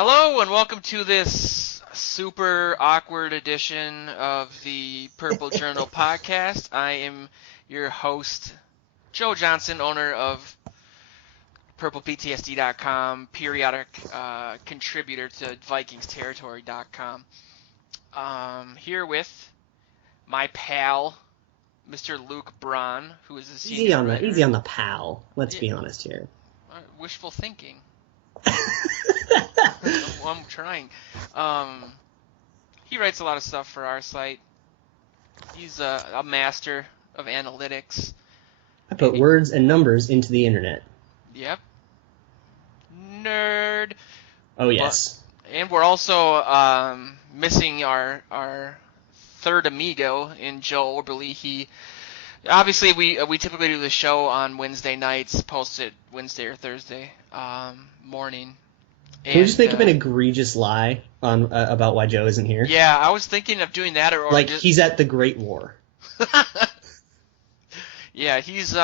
Hello and welcome to this super awkward edition of the Purple Journal podcast. I am your host, Joe Johnson, owner of purplePTSD.com, periodic contributor to VikingsTerritory.com. Here with my pal, Mr. Luke Braun, who is a senior writer. Easy on the pal. Let's be honest here. Wishful thinking. I'm trying. He writes a lot of stuff for our site. He's a master of analytics. I put words and numbers into the internet. Yep. Nerd. Oh, yes. And we're also missing our third amigo in Joe Oberle. Obviously, we typically do the show on Wednesday nights, post it Wednesday or Thursday morning. Can we just make up an egregious lie on about why Joe isn't here? Yeah, I was thinking of doing that, or like he's at the Great War. Yeah, he's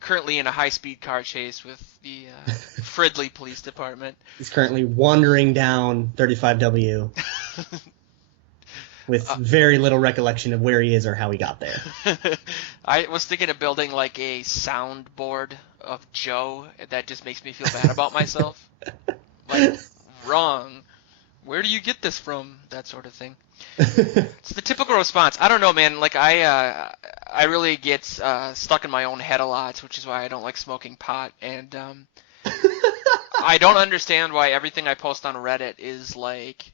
currently in a high-speed car chase with the Fridley Police Department. He's currently wandering down 35W with very little recollection of where he is or how he got there. I was thinking of building like a soundboard of Joe. That just makes me feel bad about myself. Like, wrong. Where do you get this from? That sort of thing. It's the typical response. I don't know, man. Like, I really get stuck in my own head a lot, which is why I don't like smoking pot. And I don't understand why everything I post on Reddit is, like,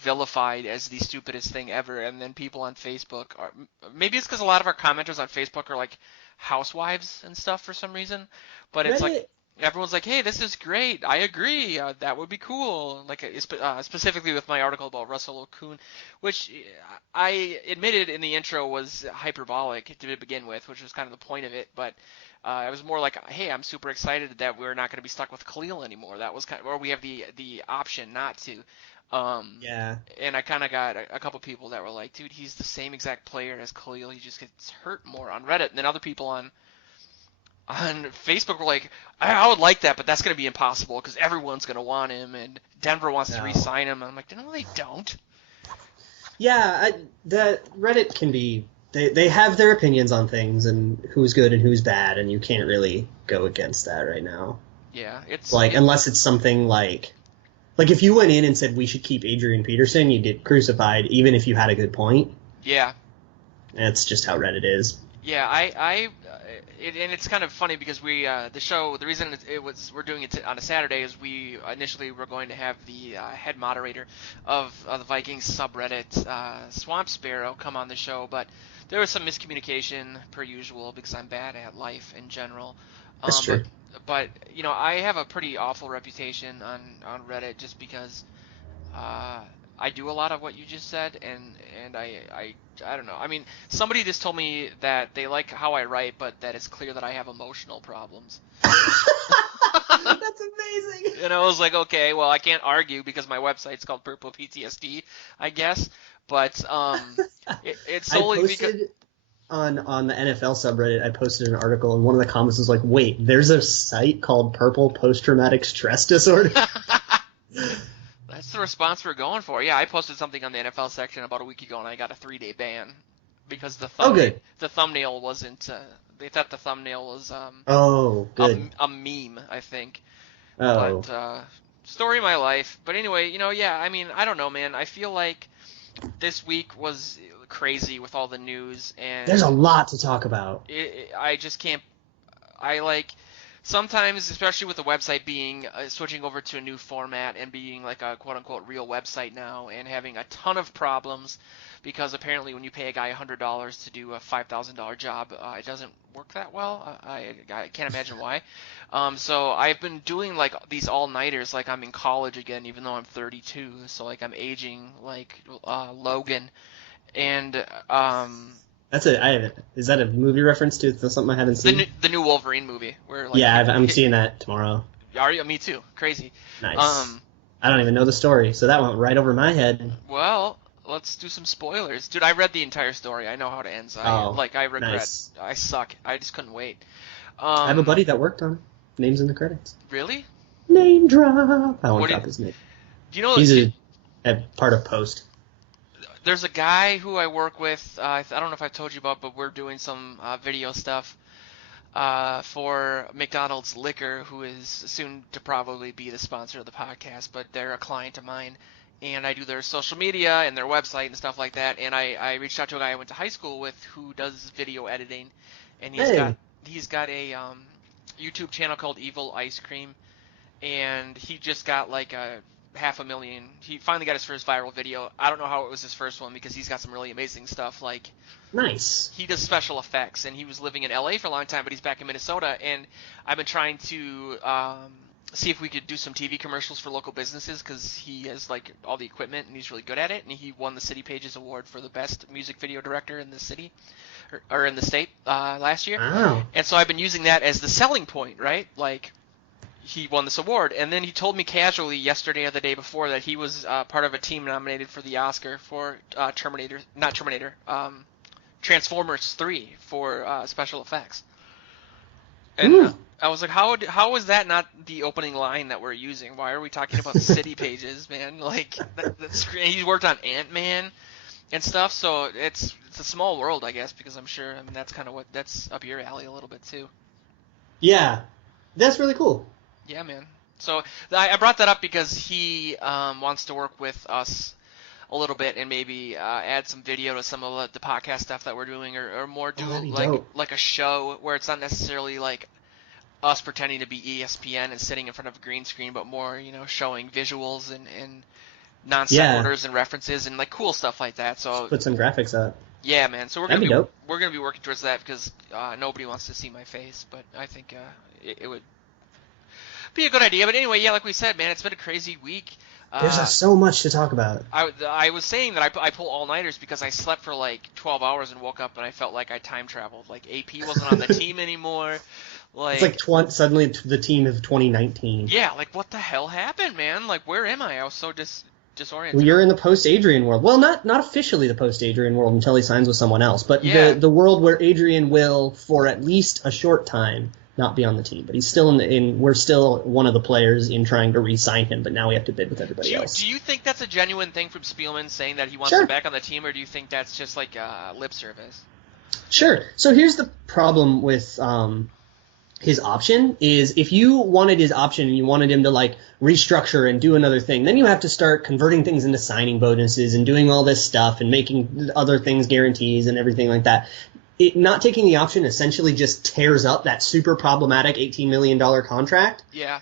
vilified as the stupidest thing ever. And then people on Facebook are... Maybe it's because a lot of our commenters on Facebook are, like, housewives and stuff for some reason. But it's Reddit... like... Everyone's like, hey, this is great. I agree. That would be cool. Like, specifically with my article about Russell Okun, which I admitted in the intro was hyperbolic to begin with, which was kind of the point of it. But it was more like, hey, I'm super excited that we're not going to be stuck with Khalil anymore. That was kind of, or we have the option not to. Yeah. And I kind of got a couple people that were like, dude, he's the same exact player as Khalil. He just gets hurt more on Reddit. And then other people on Facebook were like, I would like that, but that's going to be impossible because everyone's going to want him, and Denver wants to re-sign him. And I'm like, no, they don't. Yeah, the Reddit can be... They have their opinions on things and who's good and who's bad, and you can't really go against that right now. Yeah, it's... Like, unless it's something like... Like, if you went in and said we should keep Adrian Peterson, you'd get crucified, even if you had a good point. Yeah. That's just how Reddit is. Yeah, and it's kind of funny because we the show, the reason we're doing it on a Saturday is we initially were going to have the head moderator of the Vikings subreddit, Swamp Sparrow, come on the show, but there was some miscommunication per usual because I'm bad at life in general. That's true. But you know, I have a pretty awful reputation on Reddit just because I do a lot of what you just said, and I don't know. I mean, somebody just told me that they like how I write, but that it's clear that I have emotional problems. That's amazing. And I was like, okay, well, I can't argue because my website's called Purple PTSD, I guess. But it's solely because... On the NFL subreddit, I posted an article, and one of the comments was like, wait, there's a site called Purple Post-Traumatic Stress Disorder? That's the response we're going for. Yeah, I posted something on the NFL section about a week ago, and I got a 3-day ban because the thumbnail wasn't. They thought the thumbnail was a meme, I think. Oh. But story of my life. But anyway, you know, yeah. I mean, I don't know, man. I feel like this week was crazy with all the news, and there's a lot to talk about. I just can't. I like. Sometimes, especially with the website being switching over to a new format and being like a quote-unquote real website now and having a ton of problems because apparently when you pay a guy $100 to do a $5,000 job, it doesn't work that well. I can't imagine why. So I've been doing like these all-nighters like I'm in college again, even though I'm 32. So like I'm aging like Logan. And is that a movie reference to something I haven't seen? The new Wolverine movie. Where, like, yeah, I'm seeing that tomorrow. Are you? Me too. Crazy. Nice. I don't even know the story, so that went right over my head. Well, let's do some spoilers. Dude, I read the entire story. I know how it ends. I regret. Nice. I suck. I just couldn't wait. I have a buddy that worked on it. Name's in the credits. Really? Name drop. I won't What drop his name. do you know? He's a part of Post. There's a guy who I work with. I don't know if I told you about, but we're doing some video stuff for McDonald's Liquor, who is soon to probably be the sponsor of the podcast. But they're a client of mine, and I do their social media and their website and stuff like that. And I reached out to a guy I went to high school with who does video editing, and he's got a YouTube channel called Evil Ice Cream, and he just got like a 500,000. He finally got his first viral video. I don't know how it was his first one because he's got some really amazing stuff. Like, nice. He does special effects, and he was living in LA for a long time, but he's back in Minnesota. And I've been trying to see if we could do some TV commercials for local businesses because he has like all the equipment and he's really good at it. And he won the City Pages Award for the best music video director in the city or in the state last year. Wow. And so I've been using that as the selling point, right? Like, he won this award, and then he told me casually yesterday or the day before that he was part of a team nominated for the Oscar for Transformers 3 for special effects. And I was like, how is that not the opening line that we're using? Why are we talking about City Pages, man? Like, he's worked on Ant-Man and stuff, so it's a small world, I guess, because I'm sure that's kind of that's up your alley a little bit too. Yeah, that's really cool. Yeah, man. So I brought that up because he wants to work with us a little bit and maybe add some video to some of the podcast stuff that we're doing, or more do like a show where it's not necessarily like us pretending to be ESPN and sitting in front of a green screen, but more, showing visuals and non sequiturs and references and like cool stuff like that. So just put some graphics up. Yeah, man. So we're gonna be working towards that because nobody wants to see my face, but I think it would be a good idea. But anyway, yeah, like we said, man, it's been a crazy week. There's so much to talk about. I was saying that I pull all-nighters because I slept for like 12 hours and woke up and I felt like I time traveled. Like AP wasn't on the team anymore. Like, it's like suddenly the team of 2019. Yeah, like what the hell happened, man? Like where am I? I was so disoriented. Well, you're in the post-Adrian world. Well, not officially the post-Adrian world until he signs with someone else, but the world where Adrian will, for at least a short time, not be on the team. But he's still we're still one of the players in trying to re-sign him, but now we have to bid with everybody else. Do you think that's a genuine thing from Spielman saying that he wants him back on the team, or do you think that's just like lip service? Sure. So here's the problem with his option is if you wanted his option and you wanted him to like restructure and do another thing, then you have to start converting things into signing bonuses and doing all this stuff and making other things guarantees and everything like that. Not taking the option essentially just tears up that super problematic $18 million contract. Yeah.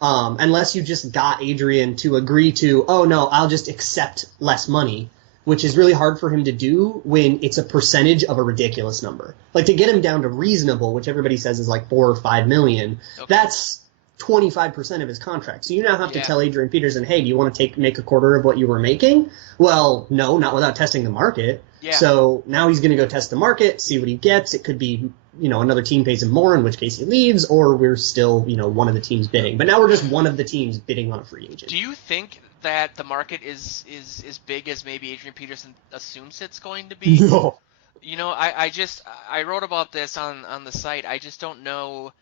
Unless you just got Adrian to agree to, oh no, I'll just accept less money, which is really hard for him to do when it's a percentage of a ridiculous number. Like to get him down to reasonable, which everybody says is like $4 or $5 million, that's 25% of his contract. So you now have to tell Adrian Peterson, hey, do you want to make a quarter of what you were making? Well, no, not without testing the market. Yeah. So now he's going to go test the market, see what he gets. It could be, another team pays him more, in which case he leaves, or we're still, one of the teams bidding. But now we're just one of the teams bidding on a free agent. Do you think that the market is as big as maybe Adrian Peterson assumes it's going to be? No. I wrote about this on the site. I just don't know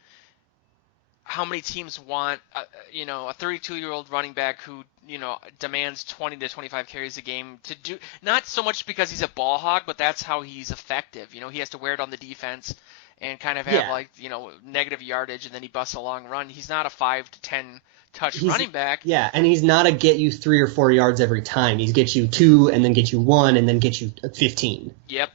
how many teams want, a 32-year-old running back who, demands 20 to 25 carries a game to do, not so much because he's a ball hog, but that's how he's effective. He has to wear it on the defense and kind of have negative yardage, and then he busts a long run. He's not a 5 to 10 touch running back. Yeah, and he's not a get you 3 or 4 yards every time. He's get you 2 and then get you 1 and then get you 15. Yep.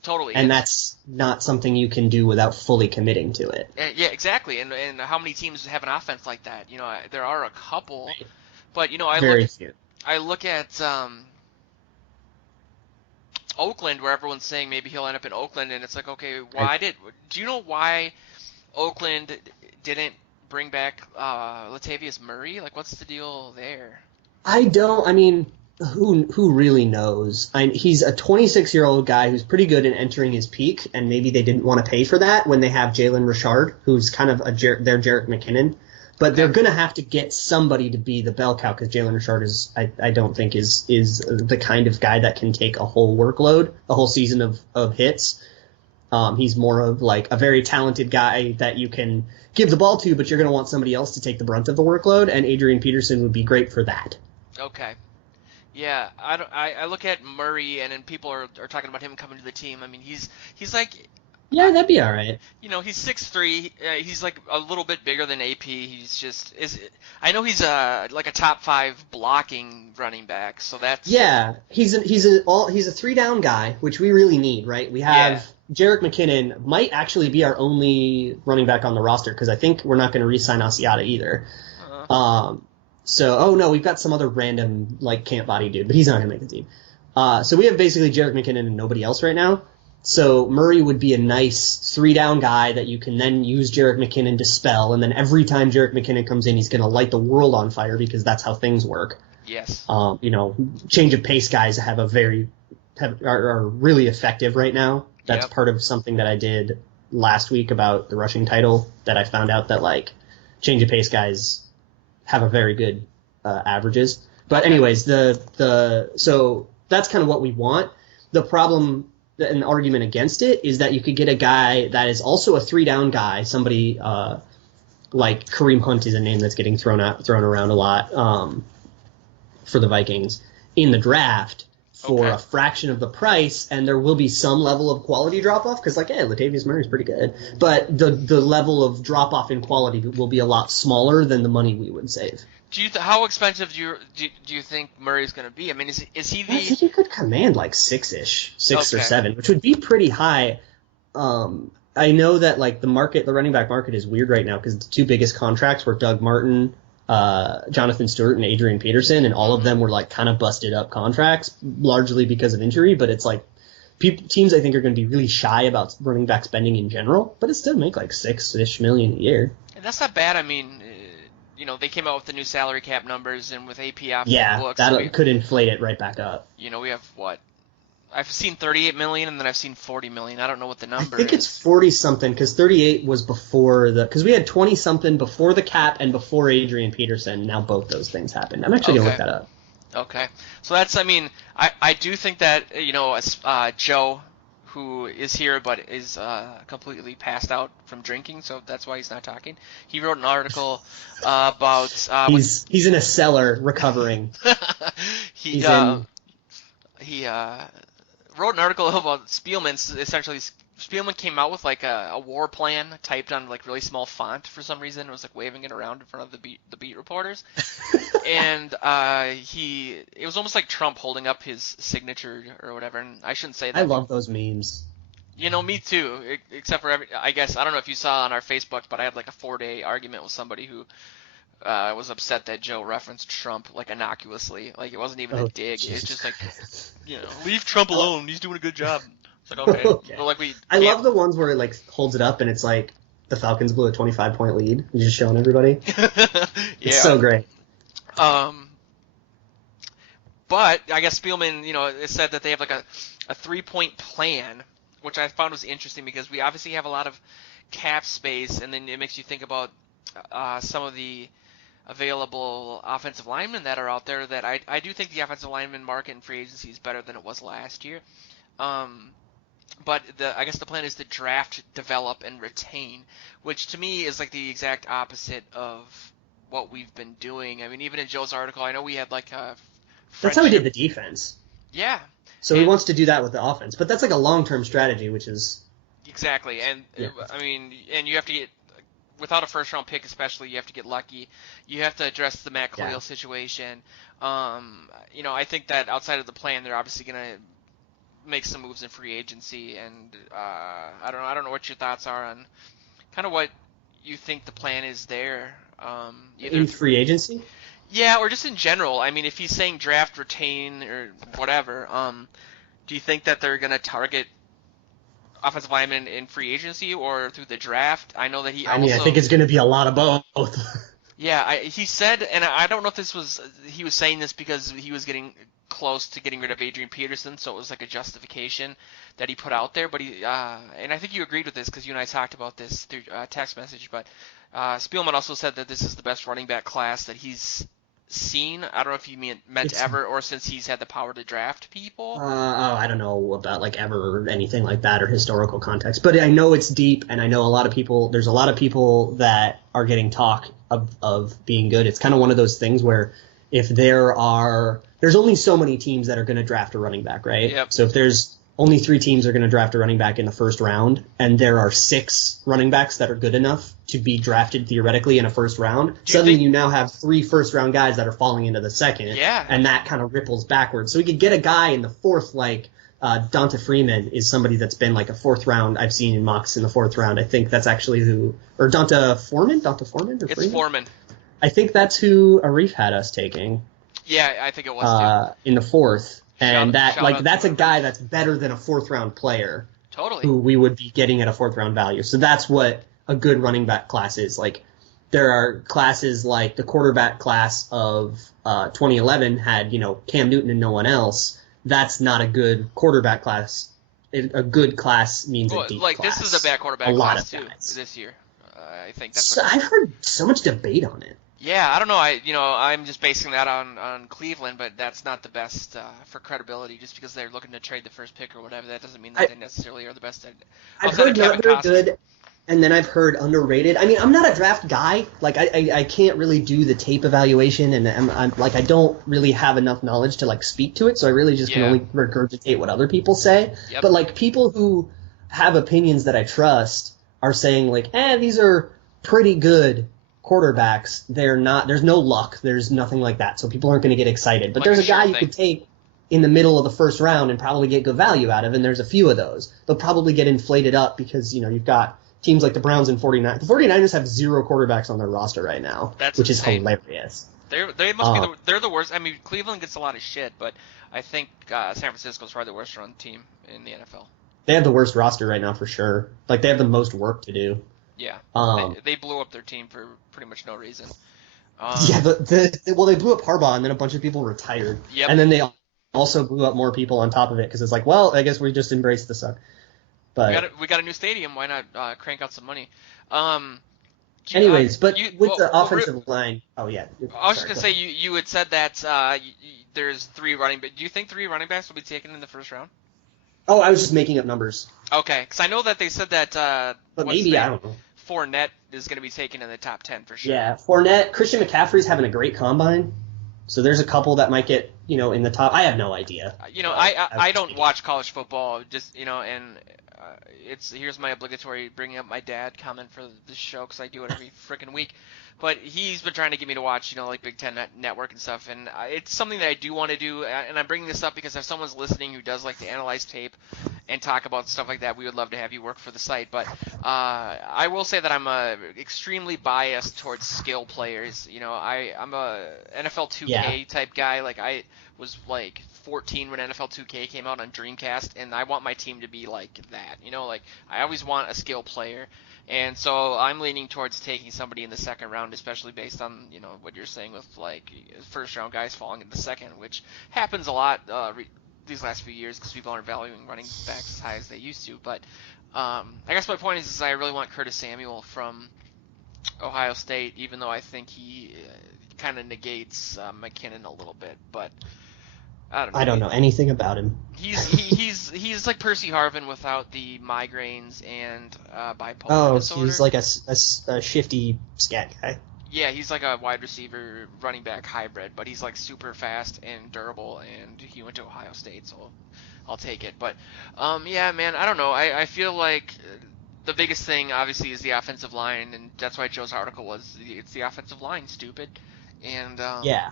Totally. And that's not something you can do without fully committing to it. Yeah, exactly. And how many teams have an offense like that? There are a couple. Right. But, I look at Oakland, where everyone's saying maybe he'll end up in Oakland, and it's like, okay, do you know why Oakland didn't bring back Latavius Murray? Like, what's the deal there? Who really knows? He's a 26-year-old guy who's pretty good in entering his peak, and maybe they didn't want to pay for that when they have Jalen Richard, who's kind of their Jerick McKinnon. But they're going to have to get somebody to be the bell cow because Jalen Richard I don't think is the kind of guy that can take a whole workload, a whole season of hits. He's more of like a very talented guy that you can give the ball to, but you're going to want somebody else to take the brunt of the workload, and Adrian Peterson would be great for that. Okay. Yeah, I look at Murray, and then people are talking about him coming to the team. I mean, he's like, Yeah, that'd be all right. he's 6'3". He's like a little bit bigger than AP. I know he's like a top 5 blocking running back. So that's he's a 3-down guy, which we really need, right? We have Jerick McKinnon might actually be our only running back on the roster because I think we're not going to re-sign Asiata either. So we've got some other random like camp body dude, but he's not going to make the team. So we have basically Jerick McKinnon and nobody else right now. So Murray would be a nice 3-down guy that you can then use Jerick McKinnon to spell, and then every time Jerick McKinnon comes in, he's going to light the world on fire because that's how things work. Yes. Change of pace guys are really effective right now. That's part of something that I did last week about the rushing title, that I found out that like change of pace guys have a very good averages. But anyways, so that's kind of what we want. The problem, an argument against it, is that you could get a guy that is also a 3-down guy, somebody like Kareem Hunt is a name that's getting thrown around a lot for the Vikings in the draft for a fraction of the price, and there will be some level of quality drop-off because, Latavius Murray's pretty good, but the level of drop-off in quality will be a lot smaller than the money we would save. How expensive do you think Murray's going to be? I mean, is he the? I think he could command like 6-ish, 6 or 7, which would be pretty high. I know that like the running back market is weird right now because the 2 biggest contracts were Doug Martin, Jonathan Stewart, and Adrian Peterson, and all of them were like kind of busted up contracts, largely because of injury. But it's like teams I think are going to be really shy about running back spending in general, but it still make like $6-ish million a year. And that's not bad. I mean, they came out with the new salary cap numbers, and with AP off the books, that could inflate it right back up. We have what? I've seen 38 million, and then I've seen 40 million. I don't know what the number is. I think it's 40 something because 38 was before because we had 20 something before the cap and before Adrian Peterson. Now both those things happened. I'm actually gonna look that up. Okay, so that's. I mean, I do think that Joe, who is here but is completely passed out from drinking, so that's why he's not talking. He wrote an article about. He's in a cellar recovering. He wrote an article about Spielman. Essentially, Spielman came out with like a war plan typed on like really small font for some reason. It was like waving it around in front of the beat reporters, and it was almost like Trump holding up his signature or whatever. And I shouldn't say that. I love those memes. Me too. Except for I guess I don't know if you saw on our Facebook, but I had like a 4-day argument with somebody who was upset that Joe referenced Trump like innocuously, like it wasn't even a dig. Jesus. It's just like, leave Trump alone. He's doing a good job. It's like okay. Well, I love the ones where it like holds it up and it's like the Falcons blew a 25-point lead. It's just showing everybody. It's so great. But I guess Spielman, it said that they have like a 3-point plan, which I found was interesting because we obviously have a lot of cap space, and then it makes you think about some of the available offensive linemen that are out there. That I do think the offensive lineman market in free agency is better than it was last year. But I guess the plan is to draft, develop, and retain, which to me is like the exact opposite of what we've been doing. I mean, even in Joe's article, I know we had like a That's how he did the defense. Yeah. So he wants to do that with the offense, but that's like a long-term strategy, which is exactly. And I mean, and you have to get without a first-round pick, especially, you have to get lucky. You have to address the Matt Khalil situation. I think that outside of the plan, they're obviously going to make some moves in free agency, and I don't know what your thoughts are on kind of what you think the plan is there. In free agency? Yeah, or just in general. I mean, if he's saying draft, retain, or whatever, do you think that they're going to target offensive linemen in free agency or through the draft? I know that I think it's going to be a lot of both. Yeah, he said, and I don't know if he was saying this because he was getting close to getting rid of Adrian Peterson, so it was like a justification that he put out there. But and I think you agreed with this because you and I talked about this through text message. But Spielman also said that this is the best running back class that he's seen. I don't know if you meant ever or since he's had the power to draft people. I don't know about like ever or anything like that or historical context, but I know it's deep, and I know there's a lot of people that are getting talk of being good. It's kind of one of those things where if there's only so many teams that are going to draft a running back, right? Yep. So if there's only 3 teams are going to draft a running back in the first round, and there are 6 running backs that are good enough to be drafted theoretically in a first round, suddenly you now have 3 first-round guys that are falling into the second, and that kind of ripples backwards. So we could get a guy in the 4th, like Donta Freeman is somebody that's been like a 4th round. I've seen in mocks in the 4th round. I think that's actually or Donta Foreman? Or it's Foreman. I think that's who Arif had us taking. Yeah, I think it was too. In the 4th. And that's a guy that's better than a 4th round player. Totally. Who we would be getting at a 4th round value. So that's what a good running back class is. Like, there are classes like the quarterback class of 2011 had, Cam Newton and no one else. That's not a good quarterback class. A good class means a deep class. This is a bad quarterback class too this year. I think that's. I've heard so much debate on it. Yeah, I don't know. I'm just basing that on Cleveland, but that's not the best for credibility. Just because they're looking to trade the first pick or whatever, that doesn't mean that they necessarily are the best. I've heard not very good, and then I've heard underrated. I mean, I'm not a draft guy. Like, I can't really do the tape evaluation, and I'm like, I don't really have enough knowledge to like speak to it. So I really just can only regurgitate what other people say. Yep. But like people who have opinions that I trust are saying like, these are pretty good quarterbacks. There's no luck, there's nothing like that, so people aren't going to get excited, but there's a guy you could take in the middle of the first round and probably get good value out of, and there's a few of those. They'll probably get inflated up because you've got teams like the Browns and 49ers. The 49ers have 0 quarterbacks on their roster right now, which is hilarious. They must be they're the worst. I mean, Cleveland gets a lot of shit, but I think San Francisco's probably the worst run team in the NFL. They have the worst roster right now for sure. Like, they have the most work to do. Yeah, they blew up their team for pretty much no reason. They blew up Harbaugh, and then a bunch of people retired. Yep. And then they also blew up more people on top of it because it's like, well, I guess we just embraced the suck. But we got a new stadium. Why not crank out some money? Anyways, with the offensive line, oh yeah. I was just gonna say you had said that there's 3 running backs. Do you think 3 running backs will be taken in the first round? Oh, I was just making up numbers. Okay, because I know that they said that. But maybe I don't know. Fournette is going to be taken in the top 10 for sure. Yeah, Fournette, Christian McCaffrey's having a great combine, so there's a couple that might get in the top. I have no idea. I don't watch college football, just and here's my obligatory bringing up my dad comment for this show because I do it every freaking week. But he's been trying to get me to watch, like Big Ten Network and stuff, and it's something that I do want to do. And I'm bringing this up because if someone's listening who does like to analyze tape and talk about stuff like that, we would love to have you work for the site. But I will say that I'm extremely biased towards skill players. I'm a NFL 2K type guy. Like, I was like 14 when NFL 2K came out on Dreamcast, and I want my team to be like that. Like, I always want a skill player. And so I'm leaning towards taking somebody in the second round, especially based on what you're saying with like first round guys falling in the second, which happens a lot these last few years because people aren't valuing running backs as high as they used to. But I guess my point is I really want Curtis Samuel from Ohio State, even though I think he kind of negates McKinnon a little bit. But I don't know anything about him. He's like Percy Harvin without the migraines and bipolar disorder. Oh, he's like a shifty scat guy. Yeah, he's like a wide receiver running back hybrid, but he's like super fast and durable, and he went to Ohio State, so I'll take it. But yeah, man, I don't know. I feel like the biggest thing obviously is the offensive line, and that's why Joe's article was it's the offensive line, stupid. And yeah.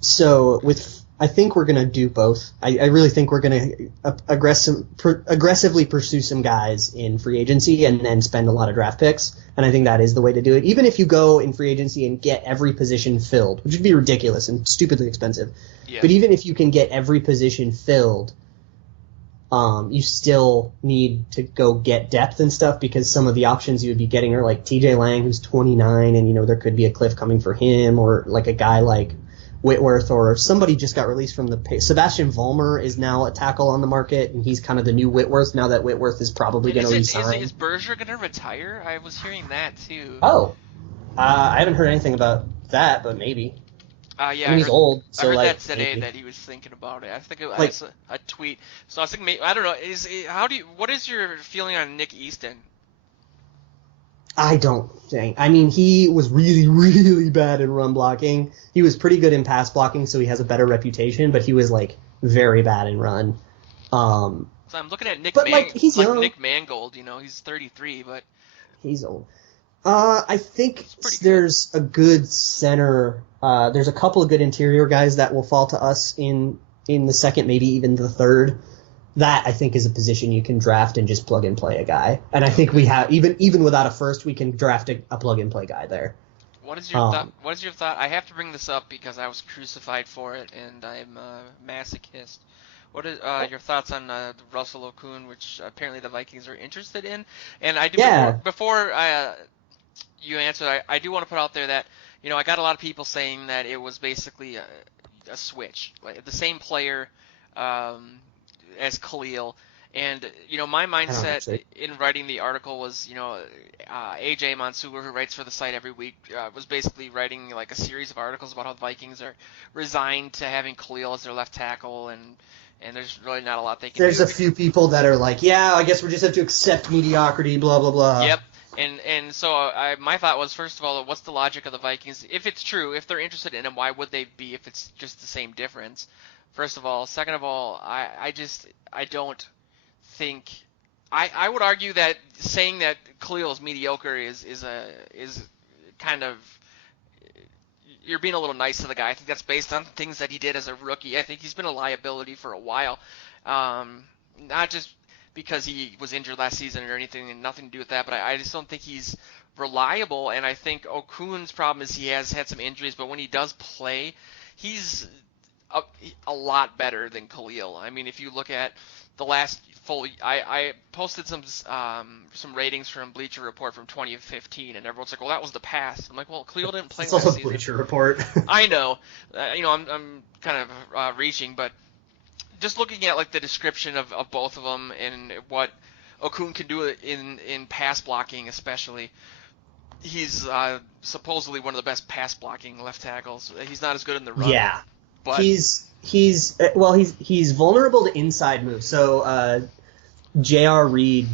So I think we're going to do both. I really think we're going to aggressively pursue some guys in free agency and then spend a lot of draft picks. And I think that is the way to do it. Even if you go in free agency and get every position filled, which would be ridiculous and stupidly expensive. Yeah. But even if you can get every position filled, you still need to go get depth and stuff because some of the options you would be getting are like TJ Lang, who's 29, and there could be a cliff coming for him, or like a guy like Whitworth, or somebody just got released from the Sebastian Vollmer is now a tackle on the market, and he's kind of the new Whitworth now that Whitworth is probably going to resign. Is Berger going to retire? I was hearing that too. Oh, I haven't heard anything about that, but maybe. Yeah, I mean, he's old, I so heard like that today maybe. that he was thinking about it. I think I Like saw a tweet. So I was thinking, I don't know. What is your feeling on Nick Easton? I don't think. I mean, he was really, really bad in run blocking. He was pretty good in pass blocking, so he has a better reputation. But he was like very bad in run. So I'm looking at But like he's young. Nick Mangold. He's 33, but He's old. I think he's pretty good. there's a good center. There's a couple of good interior guys that will fall to us in the second, maybe even the third. That I think is a position you can draft and just plug and play a guy. And I think we have even without a first, we can draft a plug and play guy there. What is your thought? What is your thought? I have to bring this up because I was crucified for it, and I'm a masochist. What is your thoughts on Russell Okung, which apparently the Vikings are interested in? And I do before you answer, I do want to put out there that I got a lot of people saying that it was basically a switch, like the same player as Khalil. And my mindset in writing the article was, AJ Mansour, who writes for the site every week, was basically writing like a series of articles about how the Vikings are resigned to having Khalil as their left tackle, and there's really not a lot they can do. There's a few people that are like, yeah, I guess we just have to accept mediocrity, blah blah blah. Yep. And so my thought was, first of all, what's the logic of the Vikings? If it's true, if they're interested in him, why would they be if it's just the same difference? First of all. Second of all, I don't think I would argue that saying that Khalil is mediocre is kind of, you're being a little nice to the guy. I think that's based on things that he did as a rookie. I think he's been a liability for a while, not just because he was injured last season or anything, and nothing to do with that, but I just don't think he's reliable. And I think Okung's problem is he has had some injuries, but when he does play, he's a lot better than Khalil. I mean, if you look at the last I posted some ratings from Bleacher Report from 2015, and everyone's like, "Well, that was the past." I'm like, "Well, Khalil didn't play last season." Bleacher Report. I know, I'm kind of reaching, but just looking at like the description of both of them and what Okung can do in pass blocking, especially, he's supposedly one of the best pass blocking left tackles. He's not as good in the run. Yeah, but he's vulnerable to inside moves. So J.R. Reed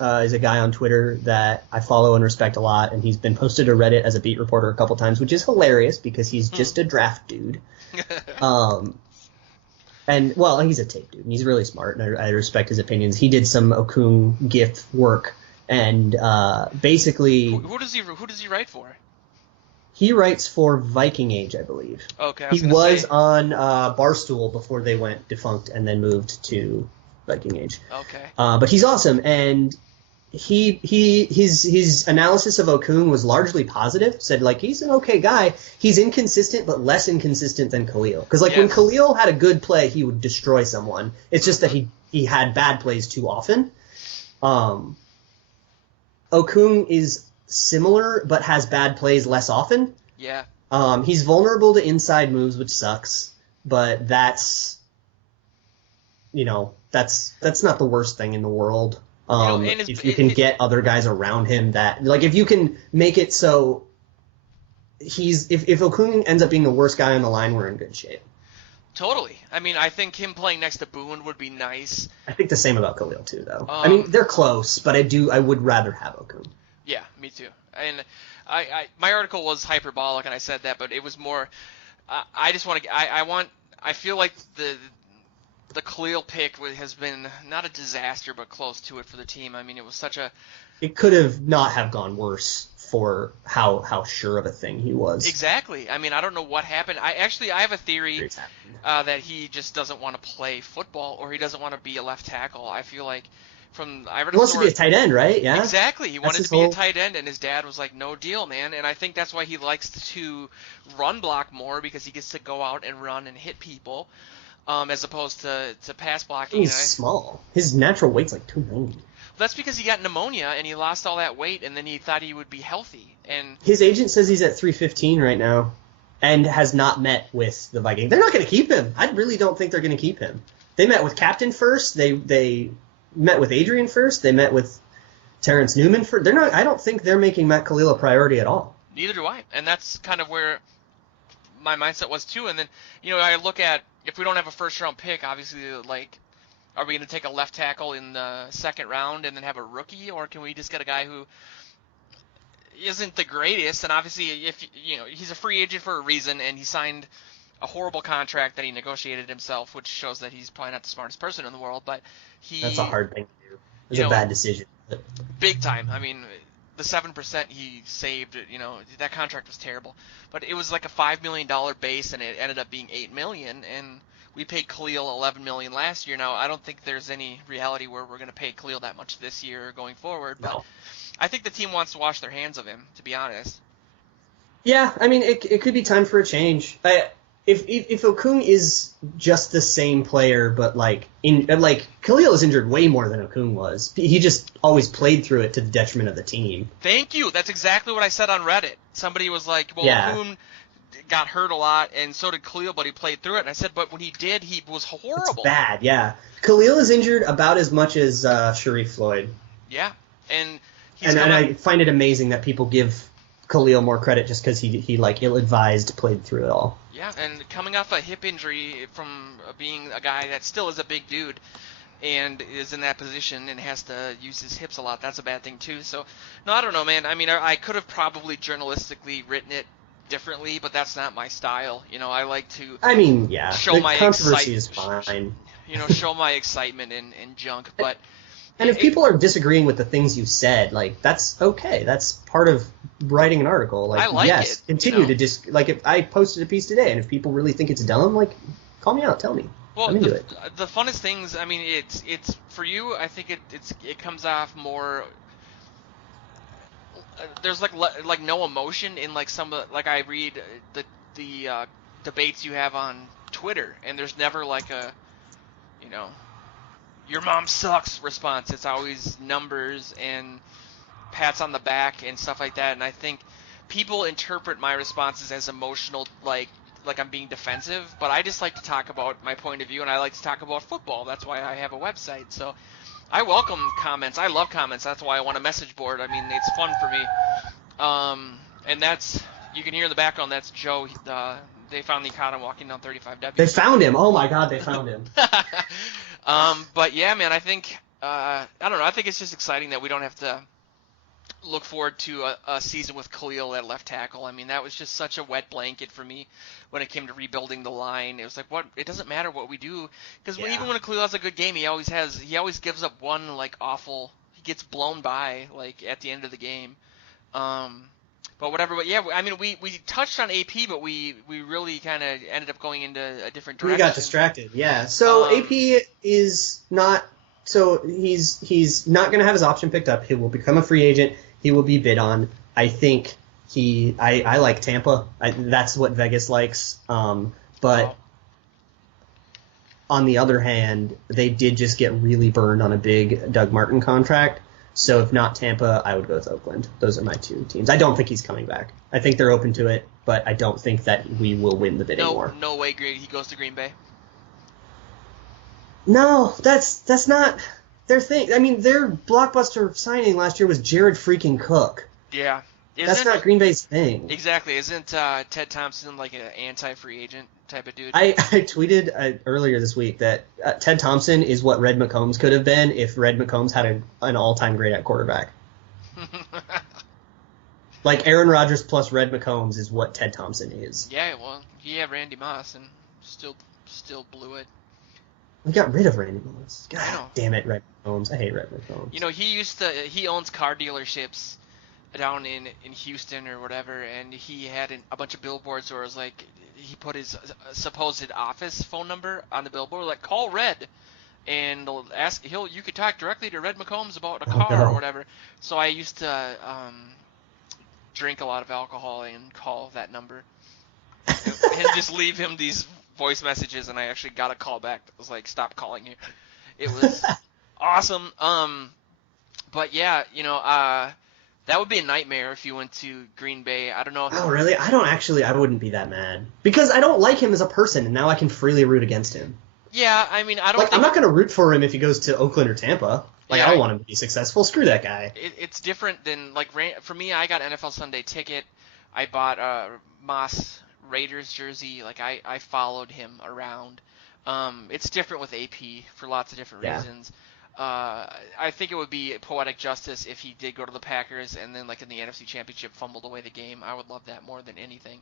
is a guy on Twitter that I follow and respect a lot, and he's been posted to Reddit as a beat reporter a couple times, which is hilarious because he's just a draft dude. And, well, he's a tape dude, and he's really smart, and I respect his opinions. He did some Okung GIF work, and basically... Who does he write for? He writes for Viking Age, I believe. Okay, he was on Barstool before they went defunct and then moved to Viking Age. Okay. But he's awesome, and his analysis of Okung was largely positive. Said like he's an okay guy. He's inconsistent, but less inconsistent than Khalil. Because when Khalil had a good play, he would destroy someone. It's just that he had bad plays too often. Okung is similar, but has bad plays less often. Yeah. He's vulnerable to inside moves, which sucks. But that's not the worst thing in the world. If you can get other guys around him that, like, if you can make it so if Okung ends up being the worst guy on the line, we're in good shape. Totally. I mean, I think him playing next to Boone would be nice. I think the same about Khalil too, though. I mean, they're close, but I would rather have Okung. Yeah, me too. And my article was hyperbolic, and I said that, but it was more. I just want to. I feel like the Khalil pick has been not a disaster, but close to it for the team. I mean, it was such a... It could have not have gone worse for how sure of a thing he was. Exactly. I mean, I don't know what happened. I have a theory that he just doesn't want to play football, or he doesn't want to be a left tackle. I feel like he wants to be a tight end, right? Yeah. Exactly. He wanted to be a tight end, and his dad was like, "No deal, man." And I think that's why he likes to run block more, because he gets to go out and run and hit people. As opposed to pass blocking. He's small. His natural weight's like 290. That's because he got pneumonia and he lost all that weight, and then he thought he would be healthy. And his agent says he's at 315 right now, and has not met with the Vikings. They're not going to keep him. I really don't think they're going to keep him. They met with Captain first. They met with Adrian first. They met with Terrence Newman first. They're not. I don't think they're making Matt Khalil a priority at all. Neither do I, and that's kind of where my mindset was too. And then, I look at, if we don't have a first round pick, obviously, like, are we going to take a left tackle in the second round and then have a rookie, or can we just get a guy who isn't the greatest? And obviously, if he's a free agent for a reason, and he signed a horrible contract that he negotiated himself, which shows that he's probably not the smartest person in the world. But that's a hard thing to do. It's a bad decision. Big time. I mean, the 7% he saved, that contract was terrible. But it was like a $5 million base, and it ended up being $8 million. And we paid Khalil $11 million last year. Now, I don't think there's any reality where we're going to pay Khalil that much this year going forward. But No. I think the team wants to wash their hands of him, to be honest. Yeah, I mean, it could be time for a change. If Okung is just the same player, but Khalil is injured way more than Okung was. He just always played through it to the detriment of the team. Thank you. That's exactly what I said on Reddit. Somebody was like, well, Yeah. Okung got hurt a lot, and so did Khalil, but he played through it. And I said, but when he did, he was horrible. It's bad, yeah. Khalil is injured about as much as Sharif Floyd. Yeah, and And I find it amazing that people give Khalil more credit just because he ill-advised played through it all. Yeah, and coming off a hip injury from being a guy that still is a big dude and is in that position and has to use his hips a lot, that's a bad thing too. So, no, I don't know, man. I mean, I could have probably journalistically written it differently, but that's not my style. I like to show the my controversy is fine. Show my excitement and junk, but... And if people are disagreeing with the things you said, that's okay. That's part of writing an article. I like yes, it. Continue to if I posted a piece today, and if people really think it's dumb, call me out, tell me. Well, I'm into it. The funnest things, I mean, it's for you. I think it comes off more. There's no emotion in some of I read the debates you have on Twitter, and there's never your mom sucks response. It's always numbers and pats on the back and stuff like that. And I think people interpret my responses as emotional, like I'm being defensive. But I just like to talk about my point of view, and I like to talk about football. That's why I have a website. So I welcome comments. I love comments. That's why I want a message board. I mean, it's fun for me. And that's, you can hear in the background, that's Joe. They found the Icon walking down 35W. They found him. Oh my God, they found him. But yeah, man, I think I don't know. I think it's just exciting that we don't have to look forward to a season with Khalil at left tackle. I mean, that was just such a wet blanket for me when it came to rebuilding the line. It was like, what? It doesn't matter what we do, because even when Khalil has a good game, he always gives up one awful. He gets blown by at the end of the game. But whatever. But yeah, I mean, we touched on AP, but we really kind of ended up going into a different direction. We got distracted. Yeah. So AP is not. So he's not going to have his option picked up. He will become a free agent. He will be bid on. I think I like Tampa. That's what Vegas likes. But on the other hand, they did just get really burned on a big Doug Martin contract. So if not Tampa, I would go with Oakland. Those are my two teams. I don't think he's coming back. I think they're open to it, but I don't think that we will win the bidding war. No way he goes to Green Bay. No, that's not their thing. I mean, their blockbuster signing last year was Jared freaking Cook. Yeah. That's not Green Bay's thing. Exactly. Isn't Ted Thompson an anti-free agent type of dude? I tweeted earlier this week that Ted Thompson is what Red McCombs could have been if Red McCombs had an all-time great at quarterback. Aaron Rodgers plus Red McCombs is what Ted Thompson is. Yeah, well, he had Randy Moss and still blew it. We got rid of Randy Moss. God damn it, Red McCombs. I hate Red McCombs. He owns car dealerships down in Houston or whatever, and he had a bunch of billboards where it was he put his supposed office phone number on the billboard, call Red, and they'll ask you could talk directly to Red McCombs about a car or whatever. So I used to drink a lot of alcohol and call that number and just leave him these voice messages, and I actually got a call back that was stop calling you. It was awesome. But yeah, that would be a nightmare if you went to Green Bay. I don't know. Oh, really? I wouldn't be that mad. Because I don't like him as a person, and now I can freely root against him. Yeah, I mean, I don't I'm not going to root for him if he goes to Oakland or Tampa. I don't want him to be successful. Screw that guy. It's different than, for me, I got NFL Sunday ticket. I bought Moss Raiders jersey, like I followed him around. It's different with AP for lots of different reasons. I think it would be poetic justice if he did go to the Packers and then, like, in the NFC Championship, fumbled away the game. I would love that more than anything.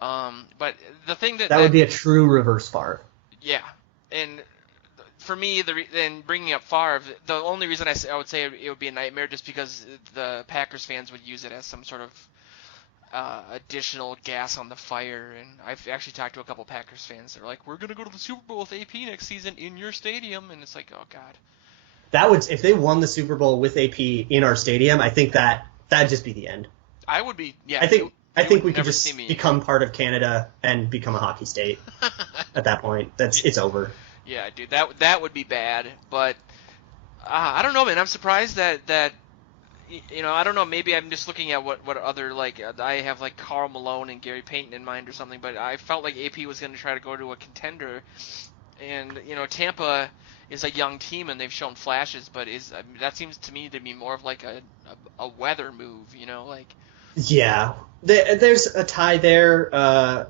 But the thing that would be a true reverse Favre. Yeah, and for me, and bringing up Favre, the only reason I would say it would be a nightmare just because the Packers fans would use it as some sort of additional gas on the fire. And I've actually talked to a couple Packers fans. They're like, "We're gonna go to the Super Bowl with AP next season in your stadium," and it's like, oh god. That would, if they won the Super Bowl with AP in our stadium, I think that'd just be the end. I would be, yeah. I think we could just become part of Canada and become a hockey state at that point. It's over. Yeah, dude, that would be bad. But I don't know, man. I'm surprised that I don't know. Maybe I'm just looking at what other, like, I have like Karl Malone and Gary Payton in mind or something. But I felt like AP was going to try to go to a contender, and Tampa is a young team and they've shown flashes, but that seems to me to be more of like a weather move, like. Yeah, there's a tie there.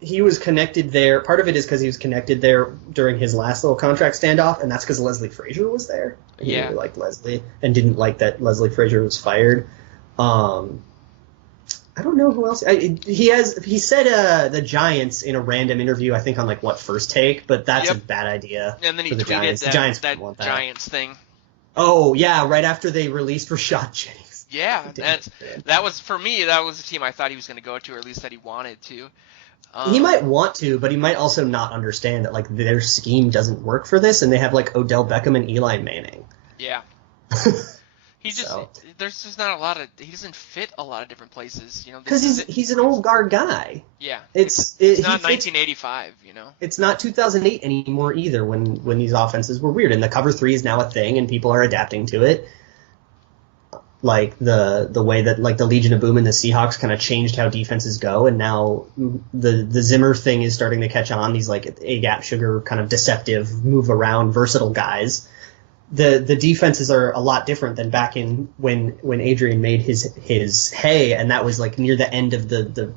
He was connected there. Part of it is because he was connected there during his last little contract standoff, and that's because Leslie Frazier was there. He really liked Leslie and didn't like that Leslie Frazier was fired. I don't know who else. He said the Giants in a random interview, I think on like First Take, but that's a bad idea. And then he tweeted Giants. that Giants thing. Oh yeah, right after they released Rashad Jennings. Yeah, that was, for me, that was the team I thought he was going to go to, or at least that he wanted to. He might want to, but he might also not understand that, like, their scheme doesn't work for this, and they have like Odell Beckham and Eli Manning. Yeah. There's just not a lot of, he doesn't fit a lot of different places, Because he's an old guard guy. Yeah. It's not 1985, It's not 2008 anymore either when these offenses were weird, and the cover 3 is now a thing, and people are adapting to it. Like the way that, like, the Legion of Boom and the Seahawks kind of changed how defenses go, and now the Zimmer thing is starting to catch on. These, like, A-gap sugar kind of deceptive, move around, versatile guys. The defenses are a lot different than back in when Adrian made his hay, and that was like near the end of the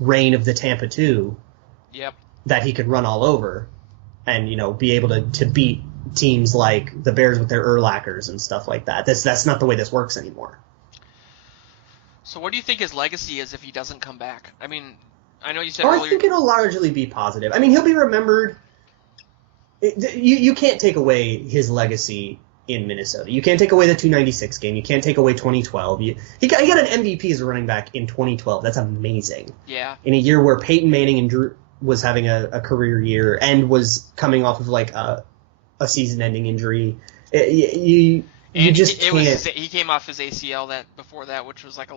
reign of the Tampa 2. Yep. That he could run all over and be able to beat teams like the Bears with their Urlachers and stuff like that. That's not the way this works anymore. So what do you think his legacy is if he doesn't come back? I mean, I know you said earlier. I think it'll largely be positive. I mean, he'll be remembered. You can't take away his legacy in Minnesota. You can't take away the 296 game. You can't take away 2012. He got an MVP as a running back in 2012. That's amazing. Yeah. In a year where Peyton Manning and Drew was having a career year and was coming off of like a season-ending injury. You just can't. He came off his ACL before that, which was like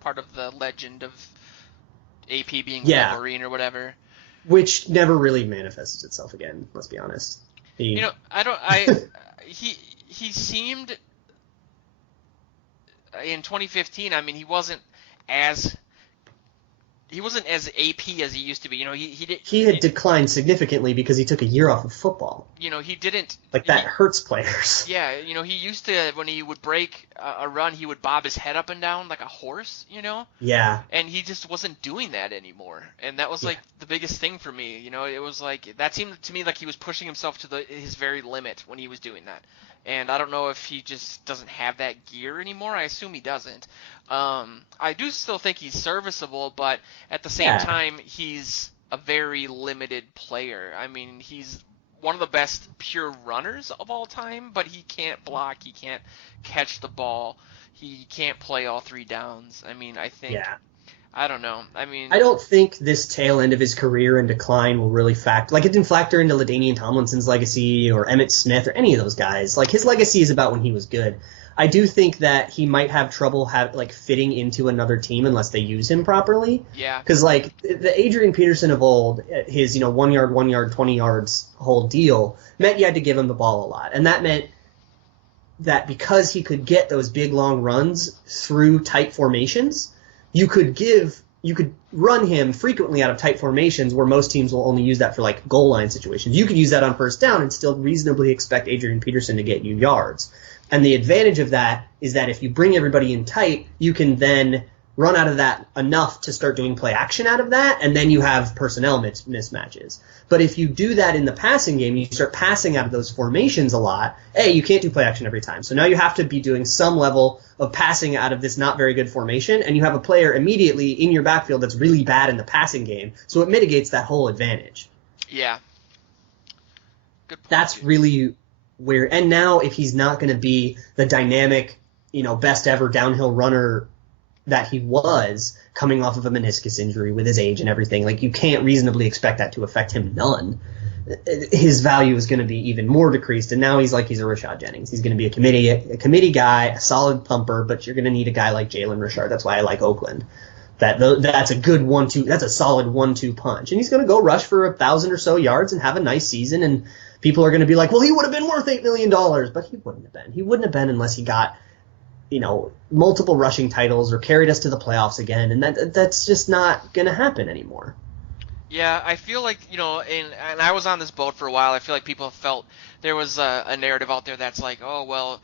part of the legend of AP being Wolverine or whatever. Which never really manifested itself again, let's be honest. He seemed in 2015, I mean, he wasn't as AP as he used to be. He had declined significantly because he took a year off of football. He didn't. That hurts players. Yeah, he used to, when he would break a run, he would bob his head up and down like a horse, Yeah. And he just wasn't doing that anymore. And that was like the biggest thing for me. It was like, that seemed to me like he was pushing himself to his very limit when he was doing that. And I don't know if he just doesn't have that gear anymore. I assume he doesn't. I do still think he's serviceable, but at the same time, he's a very limited player. I mean, he's one of the best pure runners of all time, but he can't block, he can't catch the ball, he can't play all 3 downs. I mean, I think... Yeah. I don't know. I mean, I don't think this tail end of his career and decline will really factor. Like, it didn't factor into LaDainian Tomlinson's legacy or Emmitt Smith or any of those guys. Like, his legacy is about when he was good. I do think that he might have trouble fitting into another team unless they use him properly. Yeah. Because, like, the Adrian Peterson of old, his 1 yard, 20 yards whole deal meant you had to give him the ball a lot, and that meant that because he could get those big long runs through tight formations. You could run him frequently out of tight formations where most teams will only use that for like goal line situations. You could use that on first down and still reasonably expect Adrian Peterson to get you yards. And the advantage of that is that if you bring everybody in tight, you can then run out of that enough to start doing play action out of that, and then you have personnel mismatches. But if you do that in the passing game, you start passing out of those formations a lot, you can't do play action every time. So now you have to be doing some level of passing out of this not very good formation, and you have a player immediately in your backfield that's really bad in the passing game, so it mitigates that whole advantage. Yeah. Good point. That's really where, and now if he's not going to be the dynamic, best ever downhill runner that he was coming off of a meniscus injury with his age and everything, like you can't reasonably expect that to affect him none. His value is going to be even more decreased, and now he's a Rashad Jennings. He's going to be a committee guy, a solid thumper, but you're going to need a guy like Jalen Richard. That's why I like Oakland. That's a good 1-2. That's a solid 1-2 punch, and he's going to go rush for 1,000 or so yards and have a nice season. And people are going to be like, well, he would have been worth $8 million, but he wouldn't have been. He wouldn't have been unless he got multiple rushing titles or carried us to the playoffs again, and that's just not going to happen anymore. Yeah, I feel like, and I was on this boat for a while. I feel like people felt there was a narrative out there that's like, oh, well,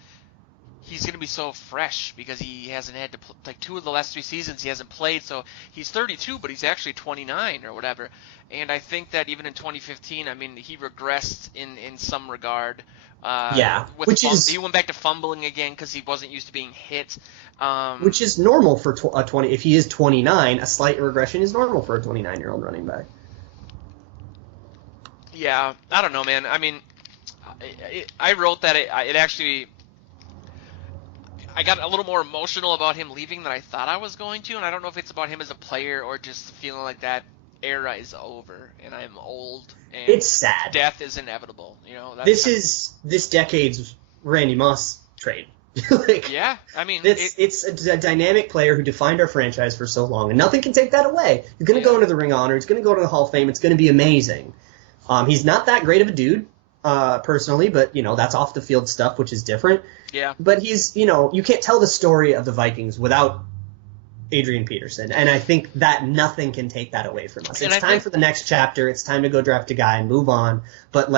he's going to be so fresh because he hasn't had to like 2 of the last 3 seasons he hasn't played, so he's 32, but he's actually 29 or whatever. And I think that even in 2015, I mean, he regressed in some regard. He went back to fumbling again because he wasn't used to being hit. Which is normal for a 20. If he is 29, a slight regression is normal for a 29-year-old running back. Yeah, I don't know, man. I mean, I wrote that it actually. I got a little more emotional about him leaving than I thought I was going to, and I don't know if it's about him as a player or just feeling like that era is over and I'm old and it's sad. Death is inevitable. This is this decade's Randy Moss trade. Yeah, I mean, it's a dynamic player who defined our franchise for so long, and nothing can take that away. He's going to go into the Ring of Honor. He's going to go to the Hall of Fame. It's going to be amazing. He's not that great of a dude, personally, but that's off the field stuff, which is different. Yeah. But he's, you can't tell the story of the Vikings without Adrian Peterson, and I think that nothing can take that away from us. It's time for the next chapter. It's time to go draft a guy and move on. But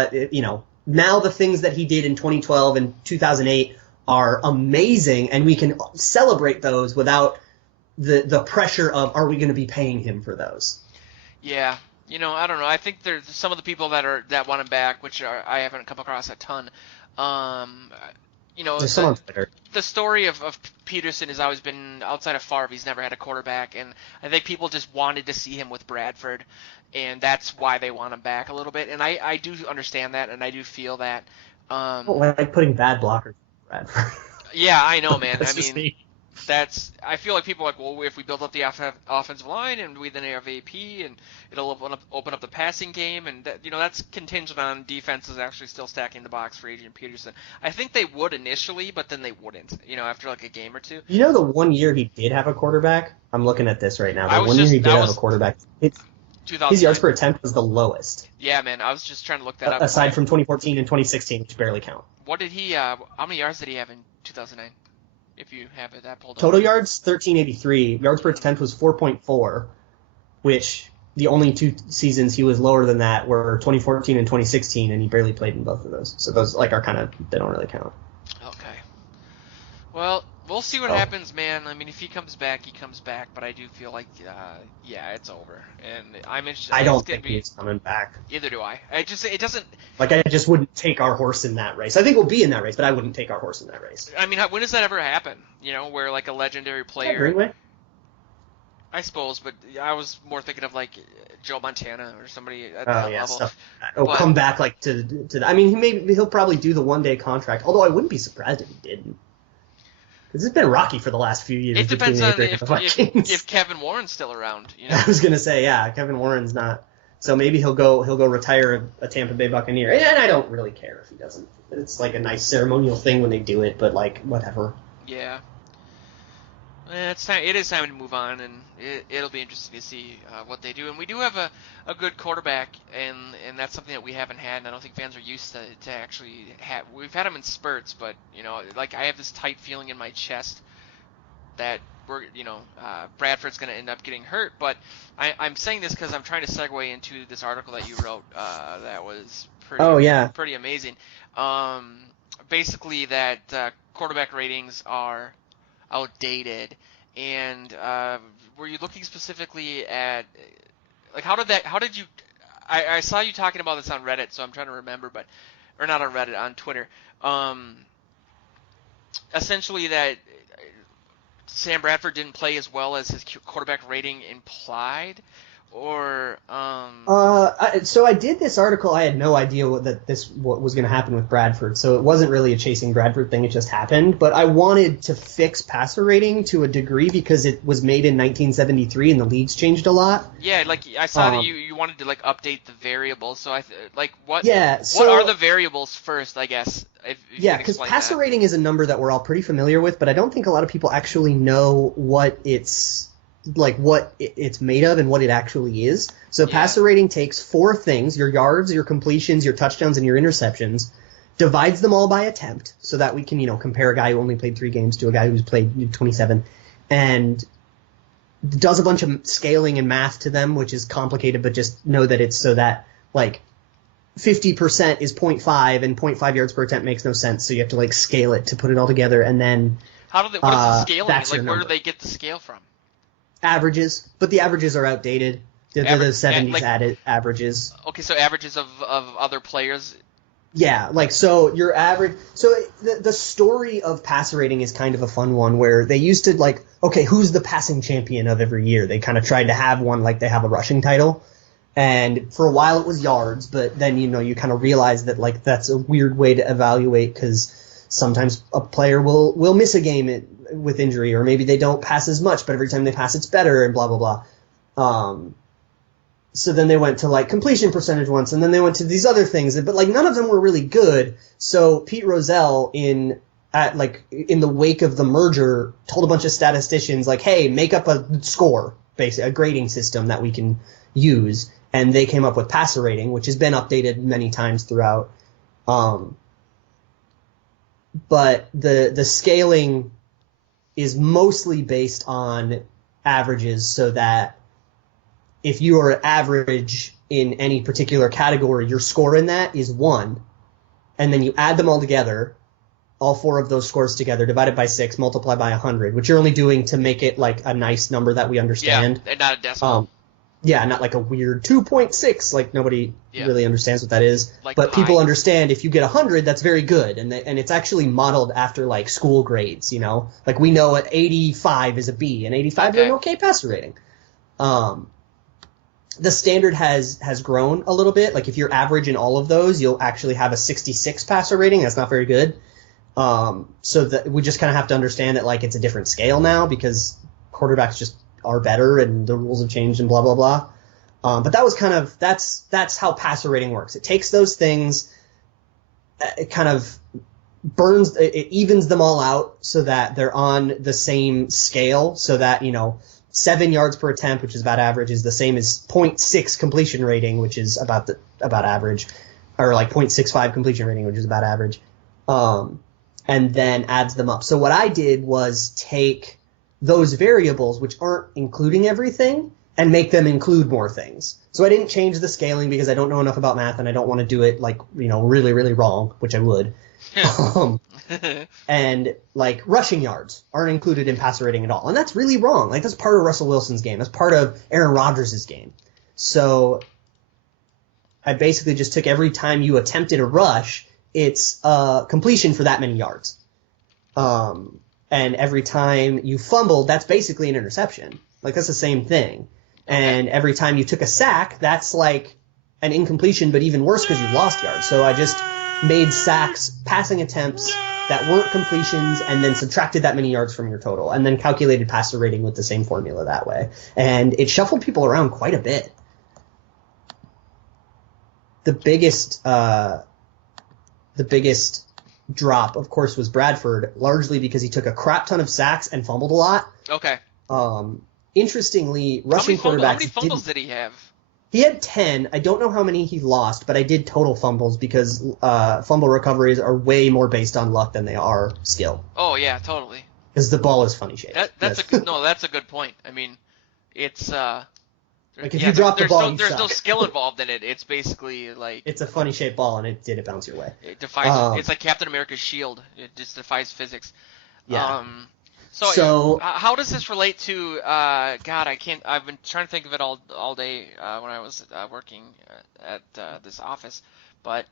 now the things that he did in 2012 and 2008 are amazing, and we can celebrate those without the pressure of, are we going to be paying him for those? Yeah. I don't know. I think there's some of the people that want him back, which I haven't come across a ton. There's some on Twitter. The story of Peterson has always been, outside of Favre, he's never had a quarterback, and I think people just wanted to see him with Bradford, and that's why they want him back a little bit. And I do understand that, and I do feel that. I don't like putting bad blockers with Bradford. Yeah, I know, man. I mean, I feel like people are like, well, if we build up the offensive line and we then have AP and it'll open up the passing game, and that's contingent on defenses actually still stacking the box for Adrian Peterson. I think they would initially, but then they wouldn't. After like a game or two. The 1 year he did have a quarterback. I'm looking at this right now. The 1 year he did have a quarterback. His yards per attempt was the lowest. Yeah, man. I was just trying to look that up. Aside from 2014 and 2016, which barely count. What did he? How many yards did he have in 2009? If you have that pulled up. Total yards, 1383. Yards per attempt was 4.4, which the only 2 seasons he was lower than that were 2014 and 2016, and he barely played in both of those. So those they don't really count. Okay. Well, we'll see what happens, man. I mean, if he comes back, he comes back, but I do feel like, it's over. And I'm interested. I don't think he's coming back. Either do I. It doesn't. I just wouldn't take our horse in that race. I think we'll be in that race, but I wouldn't take our horse in that race. I mean, when does that ever happen? Where like a legendary player. Greenway. I suppose, but I was more thinking of like Joe Montana or somebody at that level. Stuff like that. Come back to the. I mean, he'll probably do the 1-day contract. Although I wouldn't be surprised if he didn't. Because it's been rocky for the last few years. It depends on if Kevin Warren's still around. I was gonna say, Kevin Warren's not. So maybe he'll go retire a Tampa Bay Buccaneer, and I don't really care if he doesn't. It's like a nice ceremonial thing when they do it, but like whatever. Yeah. It's time. It is time to move on, and it'll be interesting to see what they do. And we do have a good quarterback, and that's something that we haven't had, and I don't think fans are used to actually have. We've had him in spurts, but like I have this tight feeling in my chest that Bradford's going to end up getting hurt. But I'm saying this because I'm trying to segue into this article that you wrote that was pretty amazing. Basically, that quarterback ratings are outdated, And were you looking specifically at like how did you? I saw you talking about this on Reddit, so I'm trying to remember, or not on Reddit, on Twitter. Essentially that Sam Bradford didn't play as well as his quarterback rating implied, or So I did this article. I had no idea what was going to happen with Bradford, so it wasn't really a chasing Bradford thing. It just happened. But I wanted to fix passer rating to a degree because it was made in 1973 and the leagues changed a lot. Yeah, like I saw that you wanted to like update the variables. So what are the variables first? I guess. Yeah, because passer rating is a number that we're all pretty familiar with, but I don't think a lot of people actually know what it's made of and what it actually is. So passer rating takes four things: your yards, your completions, your touchdowns, and your interceptions, divides them all by attempt so that we can, compare a guy who only played 3 games to a guy who's played 27, and does a bunch of scaling and math to them, which is complicated, but just know that it's so that, 50% is 0.5 and 0.5 yards per attempt makes no sense, so you have to, scale it to put it all together, and then what is the scaling? Where do they get the scale from? Averages, but the averages are outdated. They're the 70s added averages. Okay, so averages of other players. Yeah, so your average. So the story of passer rating is kind of a fun one where they used to okay, who's the passing champion of every year? They kind of tried to have one like they have a rushing title, and for a while it was yards, but then you kind of realize that that's a weird way to evaluate because sometimes a player will miss a game with injury, or maybe they don't pass as much, but every time they pass it's better, and blah blah blah. So then they went to completion percentage once, and then they went to these other things, but none of them were really good. So Pete Rozelle in the wake of the merger told a bunch of statisticians hey, make up a score, basically a grading system that we can use, and they came up with passer rating, which has been updated many times throughout. But the scaling is mostly based on averages, so that if you are average in any particular category, your score in that is 1, and then you add them all together, all 4 of those scores together, divided by 6, multiply by 100, which you're only doing to make it a nice number that we understand. Yeah, and not a decimal. Not a weird 2.6, nobody really understands what that is. But people understand if you get 100, that's very good, and it's actually modeled after school grades, we know 85 is a B, and 85 is an okay passer rating. The standard has grown a little bit. If you're average in all of those, you'll actually have a 66 passer rating. That's not very good. So that we just kind of have to understand that it's a different scale now because quarterbacks just are better and the rules have changed and blah blah blah. But that was that's how passer rating works. It takes those things, it kind of it evens them all out so that they're on the same scale, so that 7 yards per attempt, which is about average, is the same as 0.6 completion rating, which is about average, or 0.65 completion rating, which is about average, and then adds them up. So what I did was take those variables, which aren't including everything, and make them include more things. So I didn't change the scaling because I don't know enough about math, and I don't want to do it really, really wrong, which I would. And rushing yards aren't included in passer rating at all, and that's really wrong. That's part of Russell Wilson's game. That's part of Aaron Rodgers' game. So I basically just took every time you attempted a rush, it's a completion for that many yards. And every time you fumbled, that's basically an interception. That's the same thing. And every time you took a sack, that's an incompletion, but even worse because you lost yards. So I just made sacks passing attempts that weren't completions, and then subtracted that many yards from your total, and then calculated passer rating with the same formula that way. And it shuffled people around quite a bit. The biggest drop, of course, was Bradford, largely because he took a crap ton of sacks and fumbled a lot. Okay. Interestingly, rushing quarterbacks. How many fumbles did he have? He had 10. I don't know how many he lost, but I did total fumbles because fumble recoveries are way more based on luck than they are skill. Oh yeah, totally. Because the ball is funny shaped. That's a good point. I mean, it's if you drop the ball, there's no skill involved in it. It's basically it's a funny shaped ball, and it bounce your way. It defies. It's like Captain America's shield. It just defies physics. Yeah. So how does this relate to? God, I can't. I've been trying to think of it all day when I was working at this office, but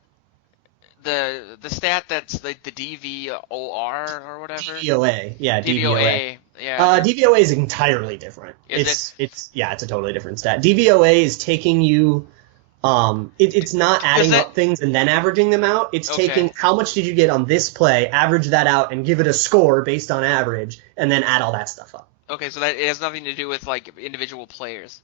the stat that's the DVOR or whatever. DVOA, yeah, DVOA, yeah. DVOA is entirely different. It's a totally different stat. DVOA is taking you. It's not adding up things and then averaging them out. It's taking how much did you get on this play, average that out, and give it a score based on average, and then add all that stuff up. Okay, so that it has nothing to do with like individual players.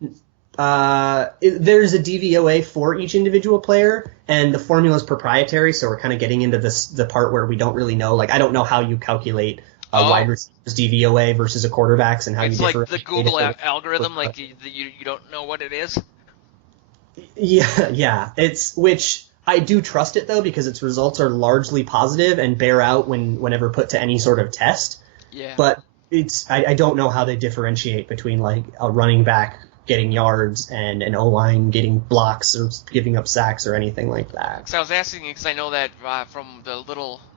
There's a DVOA for each individual player, and the formula is proprietary, so we're kind of getting into the part where we don't really know. Like, I don't know how you calculate a wide receiver's DVOA versus a quarterback's and how you differentiate. It's like the Google algorithm, like you don't know what it is. Yeah. Which I do trust it though, because its results are largely positive and bear out whenever put to any sort of test. Yeah. But I don't know how they differentiate between like a running back getting yards and an O-line getting blocks or giving up sacks or anything like that. So I was asking because I know that from